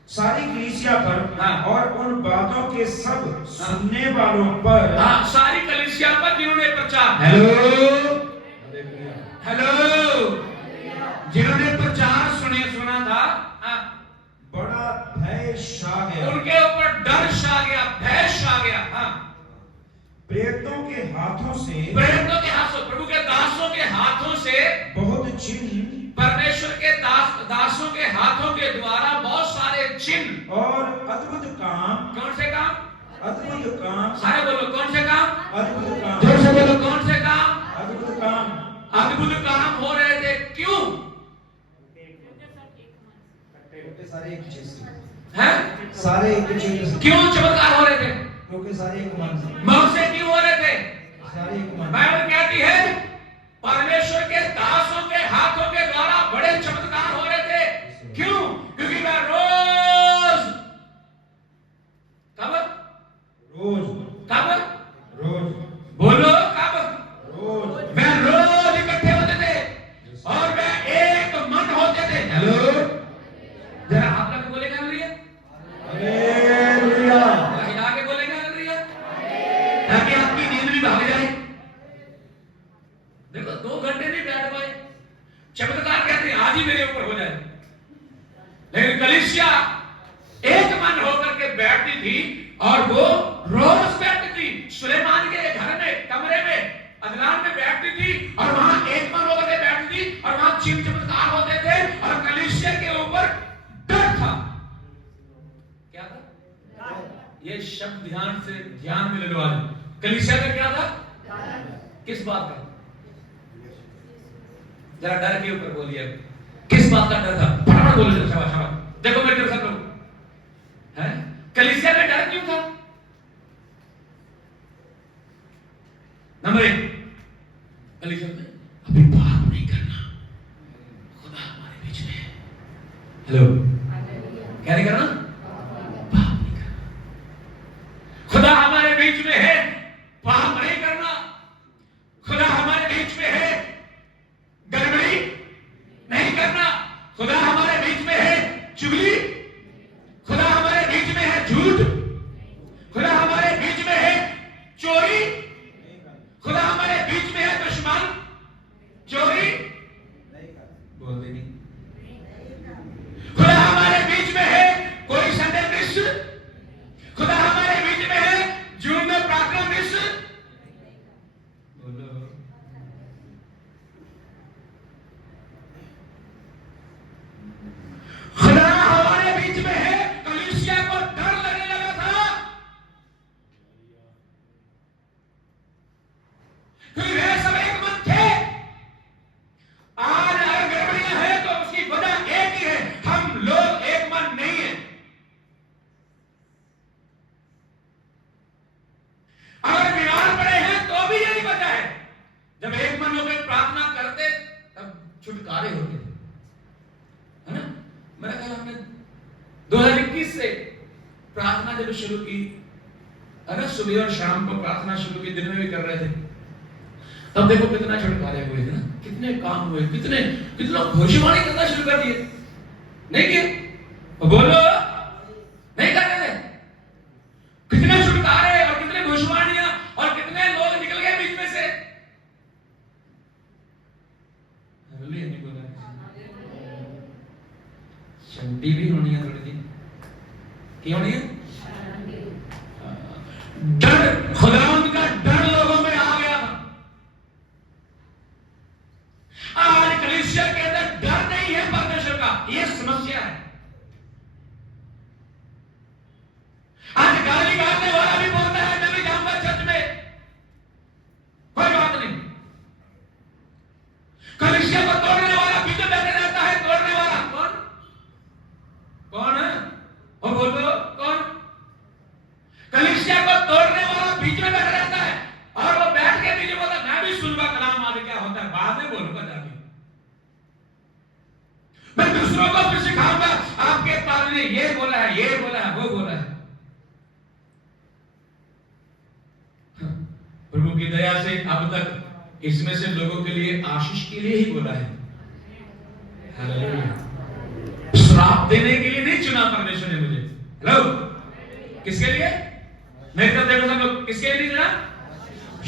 सारी कलीसिया पर, हाँ, और उन बातों के सब सुनने वालों पर, हाँ, सारी कलीसिया पर जिन्होंने प्रचार, हेलो हेलो, जिन्होंने प्रचार सुना था, हाँ, बड़ा भय छा गया। उनके ऊपर डर छा गया, भय छा गया। हाँ, प्रेरितों के हाथों से, प्रेरितों के हाथों, प्रभु के दासों के हाथों से, बहुत चिन्ह, परमेश्वर के दासों के हाथों के द्वारा बहुत सारे चिन्ह और अद्भुत काम। कौन से काम? अद्भुत काम। सारे बोलो कौन से काम? अद्भुत काम। जोर से बोलो कौन से काम? अद्भुत काम। अद्भुत काम हो रहे थे। क्यों? सारे एक चीज से, हैं? सारे एक चित्त से, क्यों चमत्कार हो रहे थे? क्योंकि सारे एक मन से, मन से क्यों हो रहे थे? सारे एक मन। बाइबल कहती है परमेश्वर के दासों के हाथों के द्वारा बड़े चमत्कार हो रहे थे। क्यों? क्योंकि वह रोज कब बोलो कब वह रोज इकट्ठे होते थे और वह एक मन होते थे। हेलो, जरा आप लोग बोलेंगे हालेलुया, हालेलुया, हिला के बोलेंगे हालेलुया, ताकि आपकी नींद भी भाग जाए। देखो 2 घंटे नहीं बैठ पाए, चमत्कार कहते हैं आज ही मेरे ऊपर हो जाए। लेकिन कलीसिया एक मन होकर के बैठती थी और वो रोज बैठती थी। सुलेमान के घर में, कमरे में, अदलान में बैठती थी और वहां एक मन होकर के बैठती थी और वहां चिन्ह चमत्कार होते थे और कलीसिया के ऊपर डर था। क्या था? ये शब्द ध्यान में ले लो। आज कलीसिया का क्या था? किस बात का? जरा डर के ऊपर बोलिए, किस बात का डर था? फटाफट बोलो, शाबाश शाबाश। देखो मेरे तरफ सब लोग हैं, कलीसिया में डर क्यों था? नंबर 1, कलीसिया में अभी पाप नहीं करना, खुदा हमारे बीच में है। हेलो, क्या नहीं करना? पाप नहीं करना, खुदा हमारे बीच में है। पाप नहीं करना, खुदा हमारे बीच में है। गड़बड़ी नहीं करना, खुदा हमारे बीच में है। चुगली, खुदा हमारे बीच में है। झूठ, खुदा हमारे बीच में है। चोरी, खुदा हमारे बीच में है। दुश्मन, चोरी बोलते नहीं, खुदा हमारे बीच में है। कोई संडे मिस, खुदा हमारे बीच में है। जून में प्रार्थना मिस, बोलो। खुदा हमारे बीच में है। कलीसिया को डर लगने लगा था, क्योंकि वे सब एक मन थे। आज अगर गड़बड़ियां हैं तो उसकी वजह एक ही है, हम लोग एक मन नहीं है। अगर बीमार पड़े हैं तो भी यही वजह है। जब एक मन होकर प्रार्थना करते तब छुटकारे होते थे, है ना? मेरा ख्याल हमने 2021 से प्रार्थना जब शुरू की, अगर सुबह और शाम को प्रार्थना शुरू की, दिन में भी कर रहे थे, तब देखो कितना छुटकारे हुए थे ना, कितने काम हुए, कितने भविष्यवाणी करना शुरू कर दिए। नहीं किए? बोलो, नहीं कर रहे थे? कितने छुटकारे और कितने भविष्यवाणियां और कितने लोग निकल गए बीच में से। नहीं बोला, शांति भी होनी है थोड़ी सी। क्या होनी है? डर, खुदा उनका डर लोगों में आ गया था। आज कलीसिया के अंदर डर नहीं है परमेश्वर का, यह समस्या है। आज गाली गाने वाला भी बोलता है मैं भी जाऊंगा चर्च में, कोई बात नहीं। कलीसिया को तोड़ने वाला पीछे बैठे रहता है। तोड़ने वाला कौन है? वो बोलो कौन? कलीसिया को तोड़ने वाला बीच में बैठा रहता है और वो बैठ के बीच में बोलता मैं भी सुनूंगा कलाम आदि क्या होता है, बाद में बोलूंगा जाके, मैं दूसरों को फिर सिखाऊंगा आपके पास ने ये बोला है, ये बोला है, वो बोला है। प्रभु की दया से अब तक इसमें से लोगों के लिए आशीष के लिए ही बोला है। हालेलुया। श्राप देने के लिए नहीं चुना परमेश्वर ने मुझे। हेलो, किसके लिए? मेरी तरफ देखो सब लोग, किसके लिए चुना?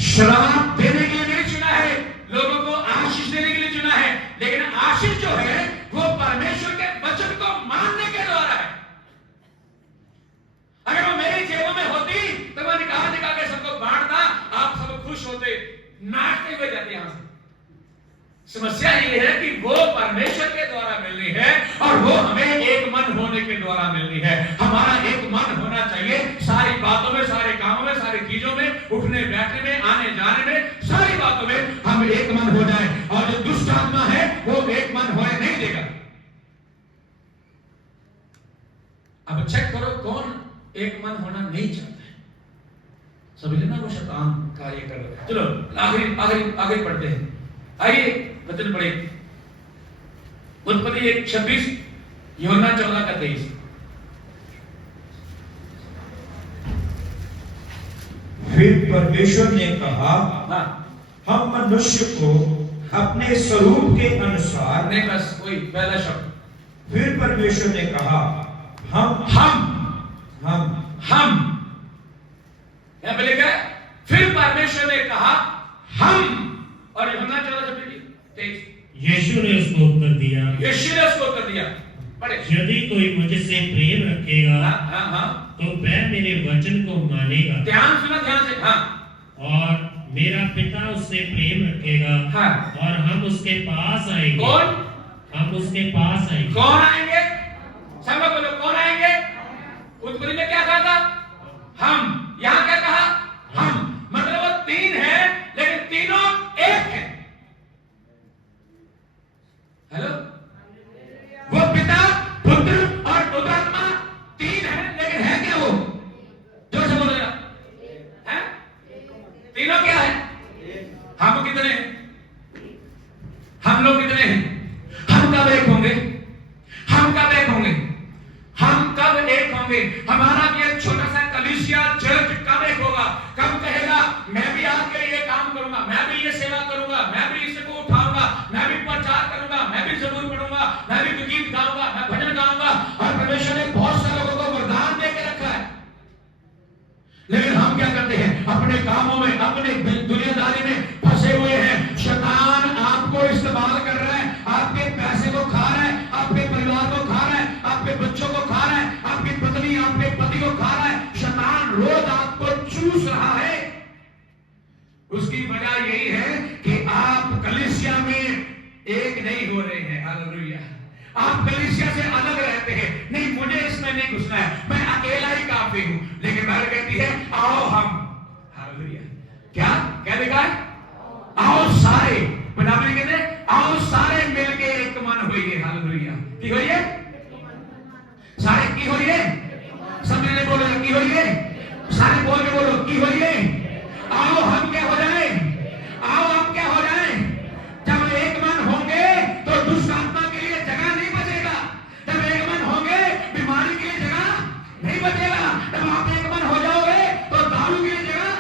श्राप देने के लिए नहीं चुना है, लोगों को आशीष देने के लिए चुना है। लेकिन आशीष जो है वो परमेश्वर के वचन को मानने के द्वारा है। अगर वो मेरी जेबों में होती तो मैं निकाल निकाल के सबको बांटता, आप सब खुश होते, नाचते हुए जाते यहां से। समस्या ये है कि वो परमेश्वर के द्वारा मिलनी है और वो हमें एक मन होने के द्वारा मिलनी है। हमारा एक मन होना चाहिए सारी बातों में, सारे कामों में, सारी चीजों में, उठने बैठने में, आने जाने में, सारी बातों में हम एक मन हो जाए। और जो दुष्ट आत्मा है वो एक मन होने नहीं देगा। अब चेक करो कौन एक मन होना नहीं चाहता है। समझ लेना वो शैतान कार्य कर रहा है। चलो आगे पढ़ते हैं। आइए वचन पढ़े उत्पत्ति 1:26, यूहन्ना 14:23। फिर परमेश्वर ने कहा, हाँ हम मनुष्य को अपने स्वरूप के अनुसार। नहीं, बस वही पहला शब्द। फिर परमेश्वर ने कहा, हम यहाँ पे लिखा है फिर परमेश्वर ने कहा हम, और यूहन्ना 14:23। यीशु ने उसको उत्तर दिया, पढ़े। यदि कोई मुझसे प्रेम रखेगा हाँ तो वह मेरे वचन को मानेगा, ध्यान से। हाँ और मेरा पिता उससे प्रेम रखेगा, हाँ। और हम उसके पास आएंगे। कौन? हम उसके पास आएंगे। कौन आएंगे? सब लोग बोलो कौन आएंगे? उत्पत्ति में क्या कहा था? हम। यहाँ क्या कहा? हम। मतलब वो तीन है लेकिन तीनों एक है। हेलो, वो पिता, पुत्र और पवित्र आत्मा तीन है लेकिन है क्या वो? जोर से बोलो है? तीनों क्या है? हम कितने हैं? हम लोग कितने हैं? हम कब एक होंगे? हमारा ये छोटा सा कलीसिया चर्च कब एक होगा? कब कहेगा मैं भी आपके लिए काम करूंगा, मैं भी ये सेवा करूंगा, मैं भी इसको उठाऊंगा, मैं भी प्रचार करूंगा, मैं भी ज़बूर पढ़ूंगा, मैं भी गीत गाऊंगा, मैं भजन गाऊंगा। और परमेश्वर ने बहुत सारे लोगों को वरदान दे के रखा है, लेकिन हम क्या करते हैं? अपने कामों में, अपने दुनियादारी में फंसे हुए हैं। शैतान आपको इस्तेमाल कर रहा है, आपके पैसे को खा रहा है, आपके परिवार को खा रहा है, आपके बच्चों को खा रहा है, आपकी पत्नी, आपके पति को खा रहा है। शैतान रोज आपको चूस रहा है। उसकी वजह यही है कि आप कलीसिया में एक नहीं हो रहे हैं। हालेलुया। आप कलीसिया से अलग रहते हैं। नहीं, मुझे इसमें नहीं घुसना है, मैं अकेला ही काफी हूं। लेकिन बाइबल कहती है आओ हम। हालेलुया। क्या लिखा है? आओ सारे। पंजाबी में कहते हैं आओ सारे मिलके एक मन होइए। हालेलुया। की होइए? सारे की होइए? सब मिलके बोलो की होइए? सारे बोल के बोलो की होइए? आओ हम क्या हो जाए? आओ हम क्या हो जाए? जब एक मन होंगे तो दुष्ट आत्मा के लिए जगह नहीं बचेगा। जब एक मन होंगे बीमारी के लिए जगह नहीं बचेगा। जब आप एक मन हो जाओगे तो दारू के लिए जगह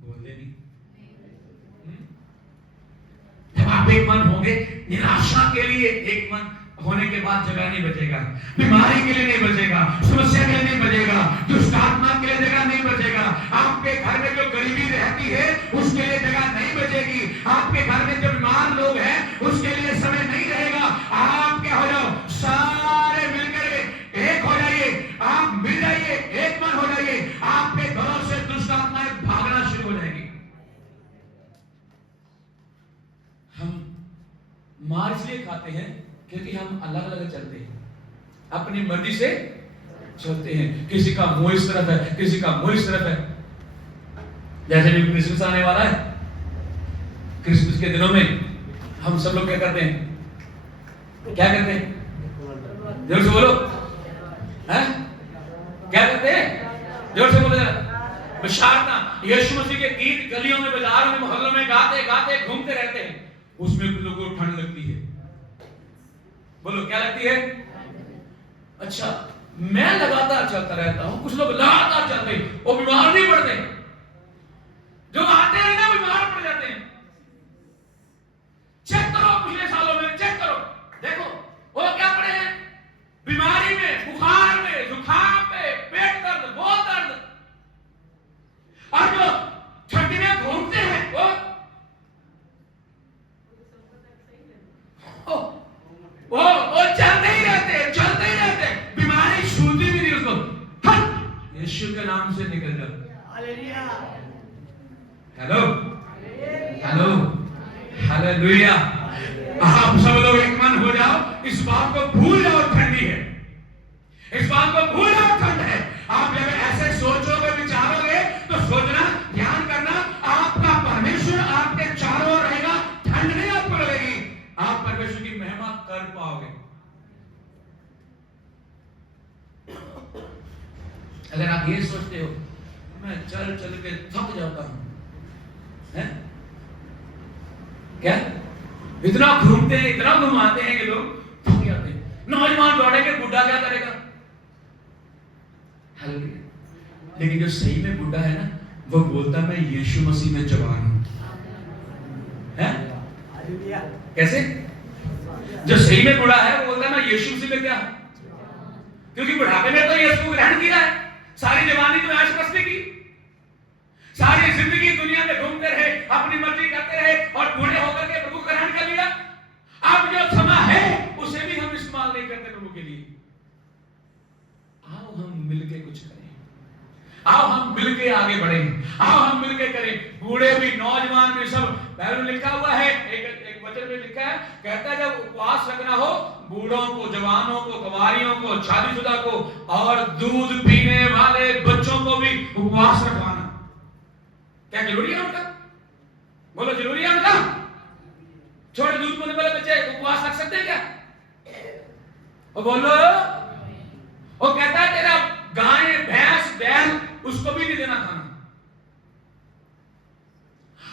बोलते नहीं। जब आप एक मन होंगे, निराशा के लिए एक मन होने के बाद जगह नहीं बचेगा, बीमारी के लिए नहीं बचेगा, समस्या के लिए नहीं बचेगा, दुष्ट आत्मा के लिए जगह नहीं बचेगा। आपके घर में जो गरीबी रहती है उसके लिए जगह नहीं बचेगी। आपके घर में जो बीमार लोग हैं उसके लिए समय नहीं रहेगा। आप क्या हो जाओ? सारे मिलकर एक हो जाइए। आप मिल जाइए, एक मन हो जाइए। आपके घरों से दुष्ट आत्माएं भागना शुरू हो जाएगी। हम मार इसलिए खाते हैं क्योंकि हम अलग अलग चलते हैं, अपनी मर्जी से चलते हैं। किसी का मुंह इस तरफ है, किसी का मुंह इस तरफ है। जैसे भी क्रिसमस आने वाला है, क्रिसमस के दिनों में हम सब लोग क्या करते हैं? क्या करते हैं? जोर से बोलो। हैं? क्या करते हैं? जोर से बोलो जरा। विशारना, यीशु मसीह के गीत गलियों में, बाजारों में, मोहल्लों में गाते गाते घूमते रहते हैं। उसमें कुछ लोगों को ठंड लगती है। बोलो क्या लगती है? अच्छा, मैं लगातार चलता रहता हूं, कुछ लोग लगातार चलते हैं, वो बीमार नहीं पड़ते। जो आते हैं ना बीमार पड़ जाते हैं। चेक करो पिछले सालों में, चेक करो, देखो वो क्या पड़े हैं? बीमारी में, बुखार में, जुकाम में, पेट दर्द, बहुत दर्द। और जो ठंडी में घूमते हैं वो चलते ही रहते, बीमारी छूती भी नहीं उसको। यीशु के नाम से निकल जाओ। हालेलुया। Hello hello hallelujah. आप सब लोग एक मन हो जाओ। इस बात को भूल जाओ ठंडी है, इस बात को भूल जाओ ठंड है। आप जब ऐसे सोचोगे, विचारोगे तो सोचना, ध्यान करना, आपका परमेश्वर आपके चारों ओर रहेगा। ठंड नहीं आपको लगेगी, आप परमेश्वर की महिमा कर पाओगे। अगर आप ये सोचते हो मैं चल चल के थक जाता हूं, हैं? क्या इतना घूमते हैं, इतना घुमाते हैं कि लोग थक जाते हैं। नौजवान दौड़ेंगे, बुढ़ा क्या करेगा? हालेलुया। लेकिन जो सही में बुढ़ा है ना, वो बोलता मैं यीशु मसीह में जवान हूं, हैं? हालेलुया। कैसे? जो सही में बुढ़ा है वो बोलता है मैं यीशु मसीह में क्या हूं, क्योंकि बुढ़ापे में तो यीशु को ग्रहण किया है। सारी जवानी तो ऐश मस्ती की, सारी जिंदगी दुनिया में घूमते रहे, अपनी मर्जी करते रहे और बूढ़े होकर के प्रभु को ग्रहण कर लिया। अब जो समय है उसे भी हम इस्तेमाल नहीं करते प्रभु के लिए। आओ हम मिलके कुछ करें, आओ हम मिलके आगे बढ़ें, आओ हम मिलके करें। बूढ़े भी, नौजवान भी, सब बाइबल में लिखा हुआ है, एक वचन में लिखा है, कहता है जब उपवास रखना हो बूढ़ों को, जवानों को, कुंवारियों को, शादीशुदा को और दूध पीने वाले बच्चों को भी उपवास रखवाना। क्या जरूरी है उनका? बोलो जरूरी है उनका? छोटे दूध पीने वाले बच्चे उपवास रख सकते हैं क्या? और बोलो, वो कहता है तेरा गाय, भैंस, बैल उसको भी नहीं देना खाना।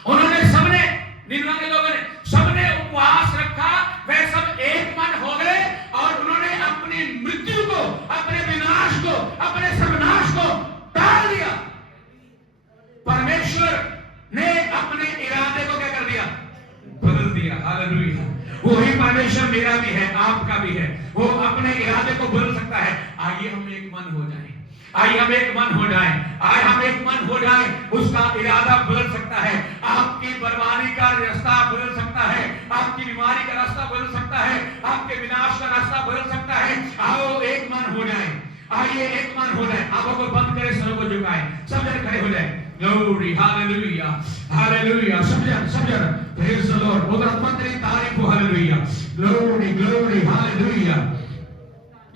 उन्होंने सबने, निन्वा के लोगों ने सबने उपवास रखा, वे सब एक मन हो गए और उन्होंने अपनी मृत्यु को, अपने विनाश को, अपने सर्वनाश को टाल दिया। परमेश्वर ने अपने इरादे को क्या कर दिया? बदल दिया। हालेलुया। वही परमेश्वर मेरा भी है, आपका भी है, वो अपने इरादे को बदल सकता है। आइए हम एक मन हो जाएं, आइए हम एक मन हो जाएं, आइए हम एक मन हो जाएं। उसका इरादा बदल सकता है, आपकी बर्बादी का रास्ता बदल सकता है, आपकी बीमारी का रास्ता बदल सकता है, आपके विनाश का रास्ता बदल सकता है। आओ एक मन हो जाएं, आइए एक मन हो जाएं। आंखों को बंद करें, सरों को झुकाएं, सब जन खड़े हो जाएं। Glory, hallelujah, hallelujah. सब जन प्रेज द लॉर्ड। उधर मत तेरी तारीफ हो, हालेलुया। Glory, glory, hallelujah.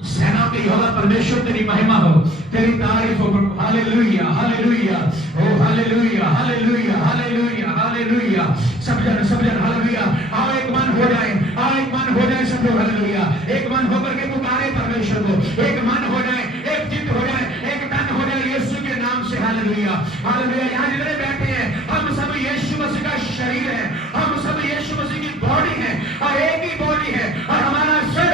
सेना के यहोवा परमेश्वर तेरी महिमा हो, तेरी तारीफ हो प्रभु। हालेलुया, हालेलुया, ओ हालेलुया, हालेलुया, हालेलुया, हालेलुया। सब जन हालेलुया। आओ एक मन हो जाए, आओ एक मन हो जाए सब लोग। हालेलुया। एक मन होकर के पुकारे परमेश्वर को, एक मन हो जाए, एक चित्त हो जाए, एक तन हो जाए यीशु के नाम से। Hallelujah, hallelujah. यहाँ जितने बैठे हैं हम सब यीशु मसीह का शरीर है, हम सब यीशु मसीह की बॉडी है और एक ही बॉडी है और हमारा सर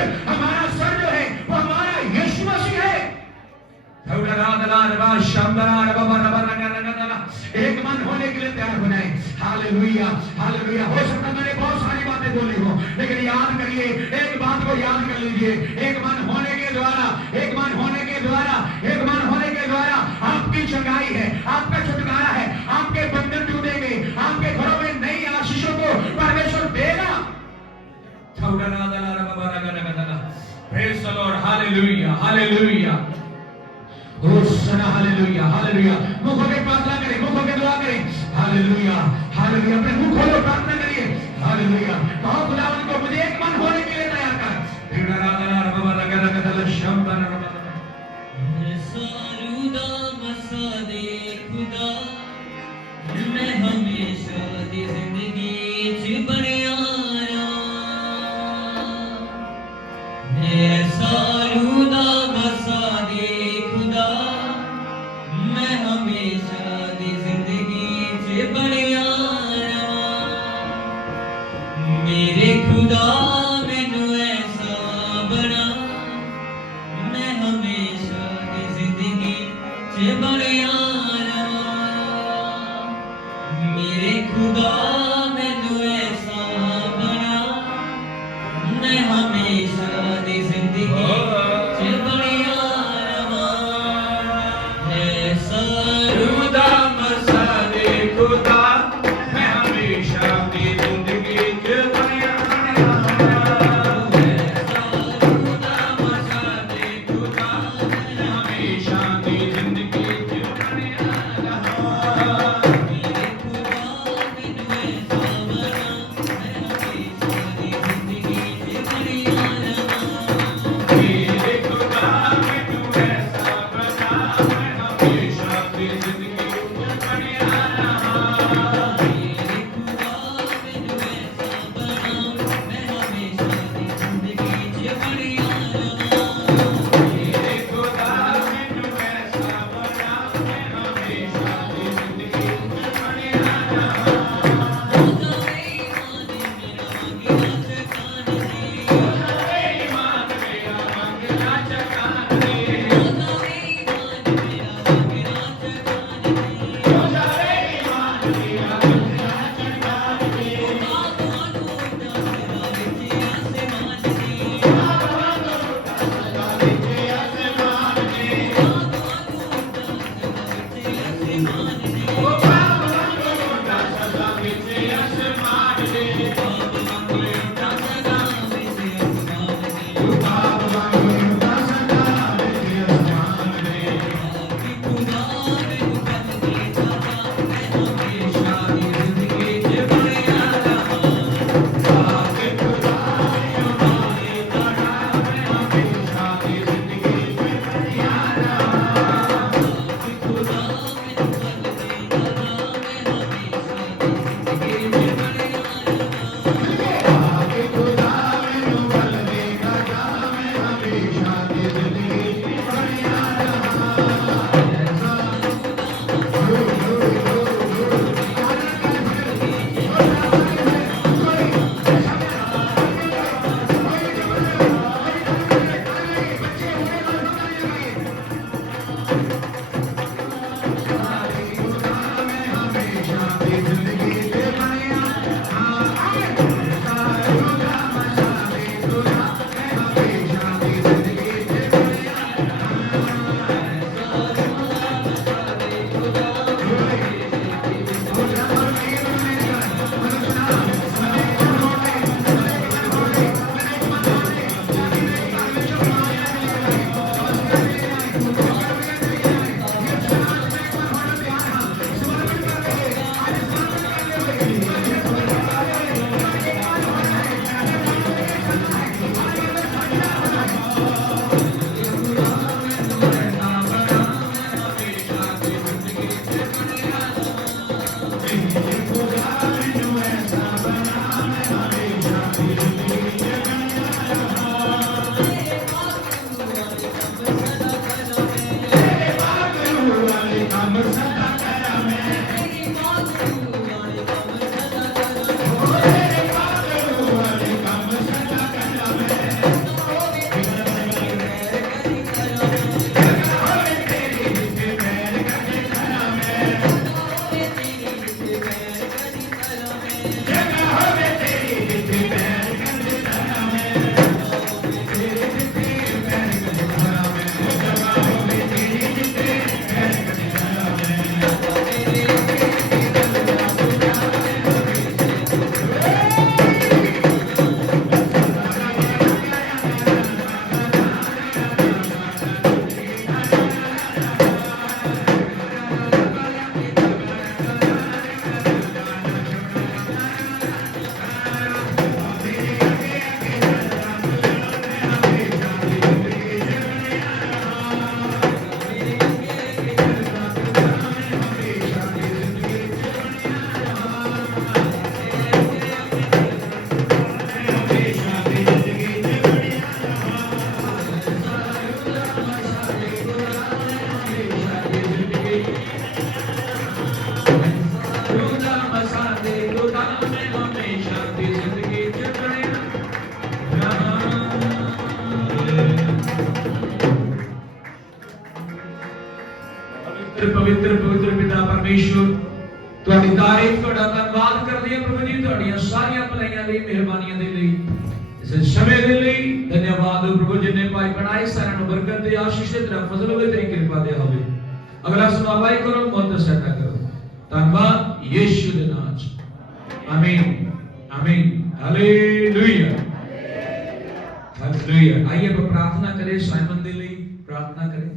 जो है वो हमारा यीशु मसीह है। एक मन होने के लिए तैयार हो जाए। Hallelujah, hallelujah. हो सकता है मैंने बहुत सारी बातें बोली हो, लेकिन याद करिए, एक बात को याद कर लीजिए, एक मन होने के द्वारा, एक मन होने के द्वारा, एक मन होने के द्वारा आपकी चंगाई है, आपका छुटकारा है, आपके बंधन टूटेंगे, आपके घरों में नई आशीषों को परमेश्वर देगा। Praise the Lord, hallelujah, hallelujah. Hosanna, hallelujah, hallelujah. मुंह खोल के प्रार्थना करें, मुंह खोल के दुआ करें। Hallelujah, hallelujah. अपने मुंह खोलो, प्रार्थना करिए। हालेलुया। कहो खुदावंद को मुझे एक मन होने के लिए तैयार कर। खुदा मैं हमेशा दी जिंदगी च बनिया सारूदा बसा दे खुदा, मैं हमेशा दी जिंदगी च बनिया मेरे खुदा मैनू ऐसा बना, मैं हमेशा दी जिंदगी च बनिया मेरे खुदा मैनू ऐसा बना, मैं हमेशा दी जिंदगी च पवित्र पवित्र पिता परमेश्वर ਤੁਹਾਡੀ ਤਾਰੀਫ ਤੁਹਾਡਾ ਧੰਨਵਾਦ ਕਰਦੇ ਹਾਂ ਪ੍ਰਭੂ ਜੀ ਤੁਹਾਡੀਆਂ ਸਾਰੀਆਂ ਭਲਾਈਆਂ ਲਈ ਮਿਹਰਬਾਨੀਆਂ ਦੇ ਲਈ ਇਸ ਸਮੇਂ ਦੇ ਲਈ ਧੰਨਵਾਦ ਹੋ ਪ੍ਰਭੂ ਜਿਨੇ ਭਾਈ ਬਣਾਏ ਸਾਰਿਆਂ ਨੂੰ ਬਰਕਤ ਦੇ ਆਸ਼ੀਸ਼ ਦੇ ਤੇਰਾ ਫਜ਼ਲ ਹੋਵੇ ਤੇਰੀ ਕਿਰਪਾ ਦੇ ਹੋਵੇ ਅਗਲਾ ਸੁਣਾਵਾਈ ਕਰੋ ਮੌਤ ਸੈਟਾ ਕਰੋ ਧੰਨਵਾਦ ਯੀਸ਼ੂ ਦੇ ਨਾਮ ਚ ਆਮੀਨ आमीन हालेलुया हालेलुया आइए अब प्रार्थना करें साइमन दे लिए प्रार्थना करें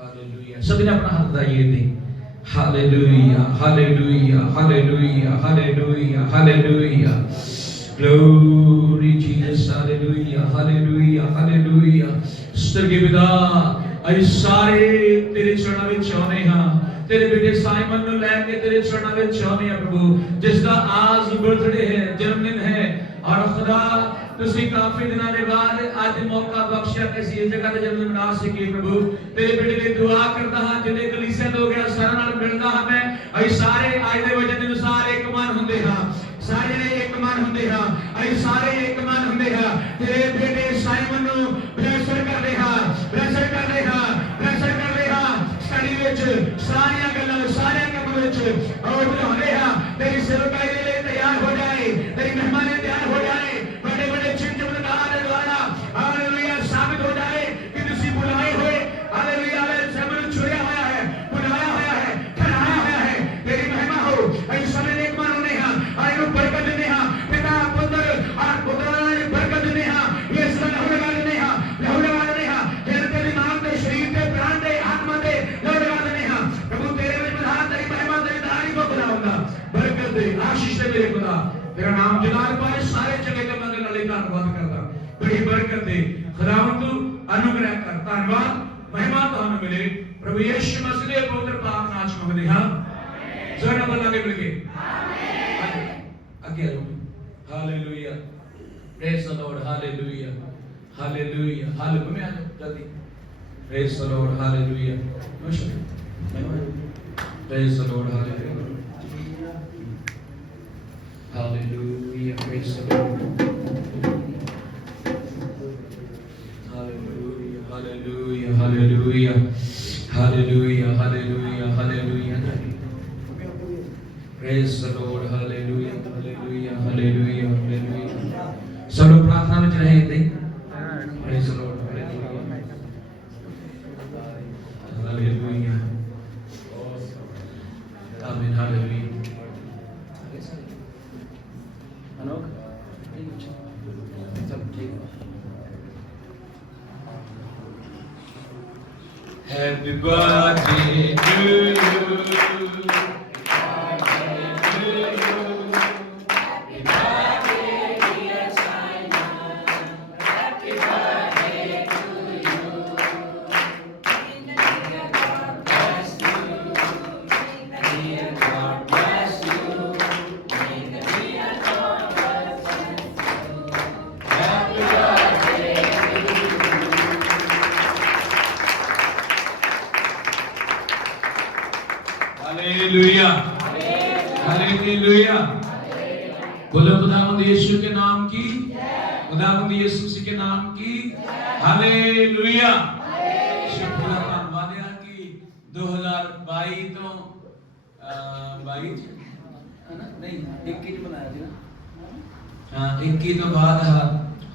हालेलुया सभी ने अपना हाथ दाइए दे hallelujah hallelujah hallelujah hallelujah hallelujah glory Jesus hallelujah hallelujah hallelujah स्वर्गीय पिता अज सारे तेरे चरणों में आने हां तेरे बेटे साइमन ਨੂੰ ਲੈ ਕੇ तेरे चरणों में आने हां प्रभु जिसका आज बर्थडे है जन्मदिन है और खुदा ਤੁਸੀਂ ਕਾਫੀ ਦਿਨਾਂ ਦੇ ਬਾਅਦ ਅੱਜ ਮੌਕਾ ਬਖਸ਼ਿਆ ਕਿ ਅਸੀਂ ਇਸ ਜਗ੍ਹਾ ਤੇ ਜਨਮ ਮਨਾ ਸਕੀਏ ਪ੍ਰਭੂ ਤੇਰੇ ਬੇਟੇ ਲਈ ਦੁਆ ਕਰਦਾ ਹਾਂ ਜਿਹਦੇ ਕਲੀਸਿਆ ਹੋ ਗਿਆ ਸਾਰਿਆਂ ਨਾਲ ਮਿਲਦਾ ਹਾਂ ਮੈਂ ਅਸੀਂ ਸਾਰੇ ਅੱਜ ਦੇ ਵਚਨ ਅਨੁਸਾਰ ਇੱਕ ਮਨ ਹੁੰਦੇ ਹਾਂ ਸਾਰੇ ਇੱਕ ਮਨ ਹੁੰਦੇ ਹਾਂ ਅਸੀਂ ਸਾਰੇ ਇੱਕ ਮਨ ਹੁੰਦੇ ਹਾਂ ਤੇਰੇ ਬੇਟੇ ਸਾਈਮਨ ਨੂੰ ਬਲੈਸਰ ਕਰਦੇ ਹਾਂ ਬਲੈਸਰ ਕਰਦੇ ਹਾਂ ਬਲੈਸਰ ਕਰਦੇ ਹਾਂ ਸਟੱਡੀ ਵਿੱਚ ਸਾਰੀਆਂ ਗੱਲਾਂ ਸਾਰੇ ਕੰਮ ਵਿੱਚ ਔਰ ਬਣਾਉਂਦੇ ਹਾਂ ਤੇਰੀ ਸੇਵਕਾਈ ਦੇ ਲਈ ਤਿਆਰ ਹੋ ਜਾਏ ਤੇਰੀ ਮਹਿਮਾਨੀ ਤਿਆਰ ਹੋ ਜਾਏ बड़े बड़े चिंतनकार द्वारा हालेलुया साबित हो जाए कि तुसी बुलाए हुए हालेलुया सब छुड़या होया है बुलाया होया है ठहराया होया है तेरी महिमा हो ऐ समय एक मान होने हां आए को बरकत देने हां पिता पुत्र और पुत्र ने बरकत देने हां ये सब लहू लगा देने हां तेरे ते दिमाग ते शरीर ते प्राण ते आत्मा ते लहू लगा देने हां प्रभु तेरे में बधा तेरी महिमा तेरी तारीफ को खुदावंदा बरकत दे आशीष दे मेरे खुदा तेरा नाम जलाल पाए सारे चंगे कमां दे नाल धन्यवाद करदा बड़ी बरकत दे खुदावंद तू अनुग्रह कर धन्यवाद महिमा तुहानू मिले प्रभु यीशु मसीह दे पवित्र पाक नाम च मंगदे हां जोरा बोला के मिल के आमीन आगे आओ hallelujah praise the lord hallelujah hallelujah hallelujah में आ जाओ जल्दी praise the lord hallelujah praise the lord hallelujah Hallelujah, praise the Lord. Hallelujah, hallelujah, hallelujah, hallelujah, hallelujah, hallelujah. Praise the Lord, hallelujah, hallelujah, hallelujah. रहे थे। Praise the Lord. Hallelujah. Amen. Hallelujah. अनोख चल ठीक Happy birthday to you. Hallelujah hallelujah बोलो खुदावंद यीशु के नाम की खुदावंद यीशु मसीह के नाम की हालेलुया शुक्र धन्यवाद है कि 2022 तो 22 है ना नहीं 21 बनाया थी ना हाँ 21 तो बाद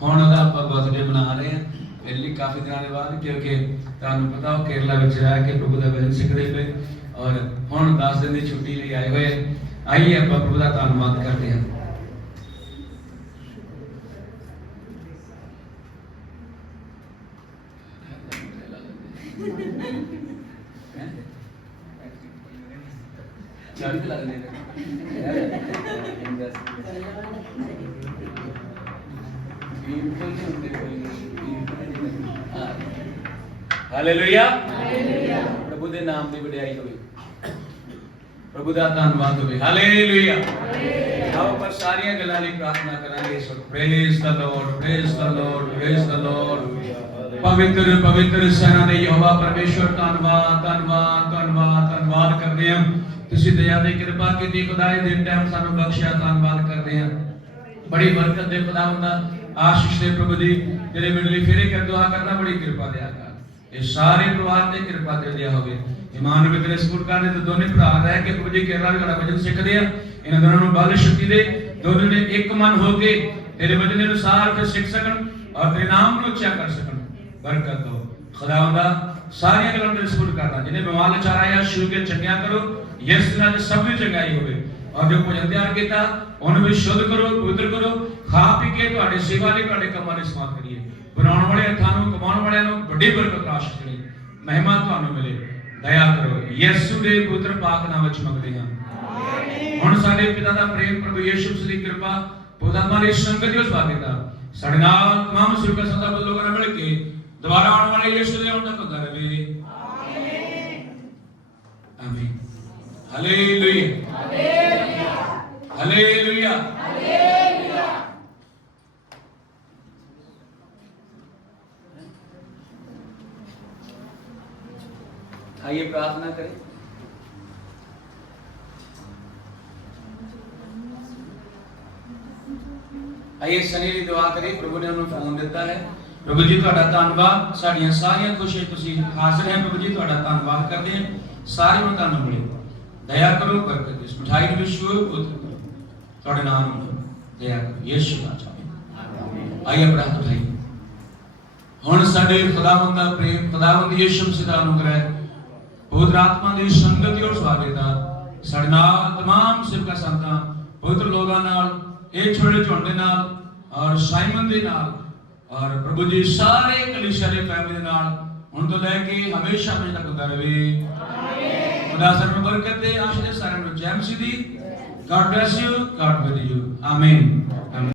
ਹੁਣ ਉਹਦਾ ਆਪਾਂ ਬਰਥਡੇ ਮਨਾ ਰਹੇ ਹਾਂ ਮੇਰੇ ਲਈ ਕਾਫੀ ਦਿਨਾਂ ਦੇ ਬਾਅਦ ਕਿਉਂਕਿ ਤੁਹਾਨੂੰ ਪਤਾ ਉਹ ਕੇਰਲਾ ਵਿੱਚ ਰਹਿ ਕੇ ਪ੍ਰਭੂ ਦਾ ਵਚਨ ਸਿੱਖਦੇ ਪਏ ਔਰ ਹੁਣ 10 ਦਿਨ ਦੀ ਛੁੱਟੀ ਲਈ ਆਏ ਹੋਏ ਆਈਏ ਆਪਾਂ ਪ੍ਰਭੂ ਦਾ ਧੰਨਵਾਦ ਕਰਦੇ ਹਾਂ ਚਾੜੀ ਤੇ ਲੱਗਦੇ ਨੇ ਹਾਲੇਲੂਇਆ ਹਾਲੇਲੂਇਆ ਪ੍ਰਭੂ ਦੇ ਨਾਮ ਦੀ ਵਡਿਆਈ ਹੋਵੇ ਪ੍ਰਭੂ ਦਾ ਧੰਨਵਾਦ ਹੋਵੇ ਹਾਲੇਲੂਇਆ ਆਓ ਪਰ ਸਾਰੀਆਂ ਗੱਲਾਂ ਲਈ ਪ੍ਰਾਰਥਨਾ ਕਰਾਂਗੇ so praise the Lord praise the Lord praise the Lord ਪਵਿੱਤਰ ਪਵਿੱਤਰ ਸੈਨਾ ਦੇ ਯਹੋਵਾ ਪਰਮੇਸ਼ਵਰ ਧੰਨਵਾਦ ਧੰਨਵਾਦ ਧੰਨਵਾਦ ਧੰਨਵਾਦ ਕਰਦੇ ਹਾਂ ਤੁਸੀਂ ਦਇਆ ਤੇ ਕਿਰਪਾ ਕੀਤੀ ਖੁਦਾਏ ਦਿਨ ਟਾਈਮ ਸਾਨੂੰ ਬਖਸ਼ਿਆ ਧੰਨਵਾਦ ਕਰਦੇ ਹਾਂ ਬੜੀ ਬਰਕਤ ਦੇ ਖੁਦਾਵੰਦਾ आशीष दे प्रभु जी तेरे मेरे लिए फेरे कर दुआ करना बड़ी कृपा दया कर ये सारे परिवार ते कृपा दे दिया होवे ईमान में तेरे स्कूल करने तो दोनों भरा रह के प्रभु जी केरला भी बड़ा वचन सीखदे हैं इन दोनों ਨੂੰ बल शक्ति दे दोनों ने एक मन होके तेरे वचन के अनुसार फिर सीख सकन और तेरे नाम को उच्चा कर सकन बरकत दो खुदावंदा सारी गल्लां तेरे स्कूल करदा जिन्हें बीमार लाचार आया शुरू के चंगिया करो यीशु नाम से सब दी चंगाई होवे और जो भोजन तैयार किया उन्हें भी शुद्ध करो पवित्र करो खा पी के ਤੁਹਾਡੇ ਸੇਵਾ ਲਈ ਤੁਹਾਡੇ ਕੰਮਾਂ ਦੇ ਸਮਾਪਤ ਕਰੀਏ ਬਣਾਉਣ ਵਾਲੇ ਹੱਥਾਂ ਨੂੰ ਕਮਾਉਣ ਵਾਲਿਆਂ ਨੂੰ ਵੱਡੀ ਬਰਕਤ ਆਸ਼ੀਸ਼ ਕਰੇ ਮਹਿਮਾ ਤੁਹਾਨੂੰ ਮਿਲੇ ਦਇਆ ਕਰੋ ਯਿਸੂ ਦੇ ਪੁੱਤਰ ਪਾਕ ਨਾਮ ਵਿੱਚ ਮੰਗਦੇ ਹਾਂ ਆਮੀਨ ਹੁਣ ਸਾਡੇ ਪਿਤਾ ਦਾ ਪ੍ਰੇਮ ਪ੍ਰਭੂ ਯਿਸੂ ਮਸੀਹ ਦੀ ਕਿਰਪਾ ਪਰਮਾਤਮਾ ਦੀ ਸੰਗਤ ਦੀ ਸਵਾਗਤਾ ਸਾਡੇ ਨਾਲ तमाम ਸੇਵਕਾਂ ਸੰਤਾਂ ਲੋਕਾਂ ਨਾਲ ਮਿਲ ਕੇ ਦੁਬਾਰਾ ਆਉਣ ਵਾਲੇ ਯਿਸੂ ਦੇ ਆਉਣ ਤੱਕ ਹੁੰਦਾ ਰਹੇ ਆਮੀਨ ਆਮੀਨ ਹਾਲੇਲੂਇਆ हालेलुया हालेलुया आइए प्रार्थना करें आइए सनी दी दुआ करें प्रभु ने हमें फोन दिता है प्रभु जी ਤੁਹਾਡਾ ਧੰਨਵਾਦ ਸਾਡੀਆਂ ਸਾਰੀਆਂ ਖੁਸ਼ੀਆਂ ਤੁਸੀਂ ਹਾਜ਼ਰ ਹੈ ਪ੍ਰਭੂ ਜੀ ਤੁਹਾਡਾ ਧੰਨਵਾਦ ਕਰਦੇ ਹਾਂ ਸਾਰੇ ਨੂੰ ਤੁਹਾਨੂੰ ਮਿਲੇ दया करो बरकत इस मिठाई में विश्व पुत्र ਤੁਹਾਡੇ ਨਾਮ ਨੂੰ ਦਇਆ ਕਰੋ ਯਿਸੂ ਦਾ ਚਾਹੇ ਆइए प्रार्थना उठाइए ਹੁਣ ਸਾਡੇ ਖੁਦਾਵੰਦ ਦਾ ਪ੍ਰੇਮ ਖੁਦਾਵੰਦ ਯਿਸੂ ਮਸੀਹ ਦਾ ਅਨੁਗ੍ਰਹਿ ਪਵਿੱਤਰ ਆਤਮਾ ਦੀ ਸੰਗਤ ਔਰ ਸਵਾਗਤਾ ਸਾਡੇ ਨਾਲ तमाम ਸੇਵਕਾਂ ਸੰਤਾਂ ਪਵਿੱਤਰ ਲੋਕਾਂ ਨਾਲ ਇਹ ਛੋਟੇ ਝੁੰਡ ਦੇ ਨਾਲ ਔਰ ਸਾਈਮਨ ਦੇ ਨਾਲ ਔਰ ਪ੍ਰਭੂ ਜੀ ਸਾਰੇ ਕਲੀਸਿਆ ਦੇ ਫੈਮਿਲੀ ਦੇ ਨਾਲ ਹੁਣ ਤੋਂ ਲੈ ਕੇ ਹਮੇਸ਼ਾ ਹਮੇਸ਼ਾ ਤੱਕ ਹੁੰਦਾ ਰਹੇ ਆਮੀਨ खुदा सर्व बरकत दे आशीष दे सारे जय मसीह दी God bless you God with you आमीन।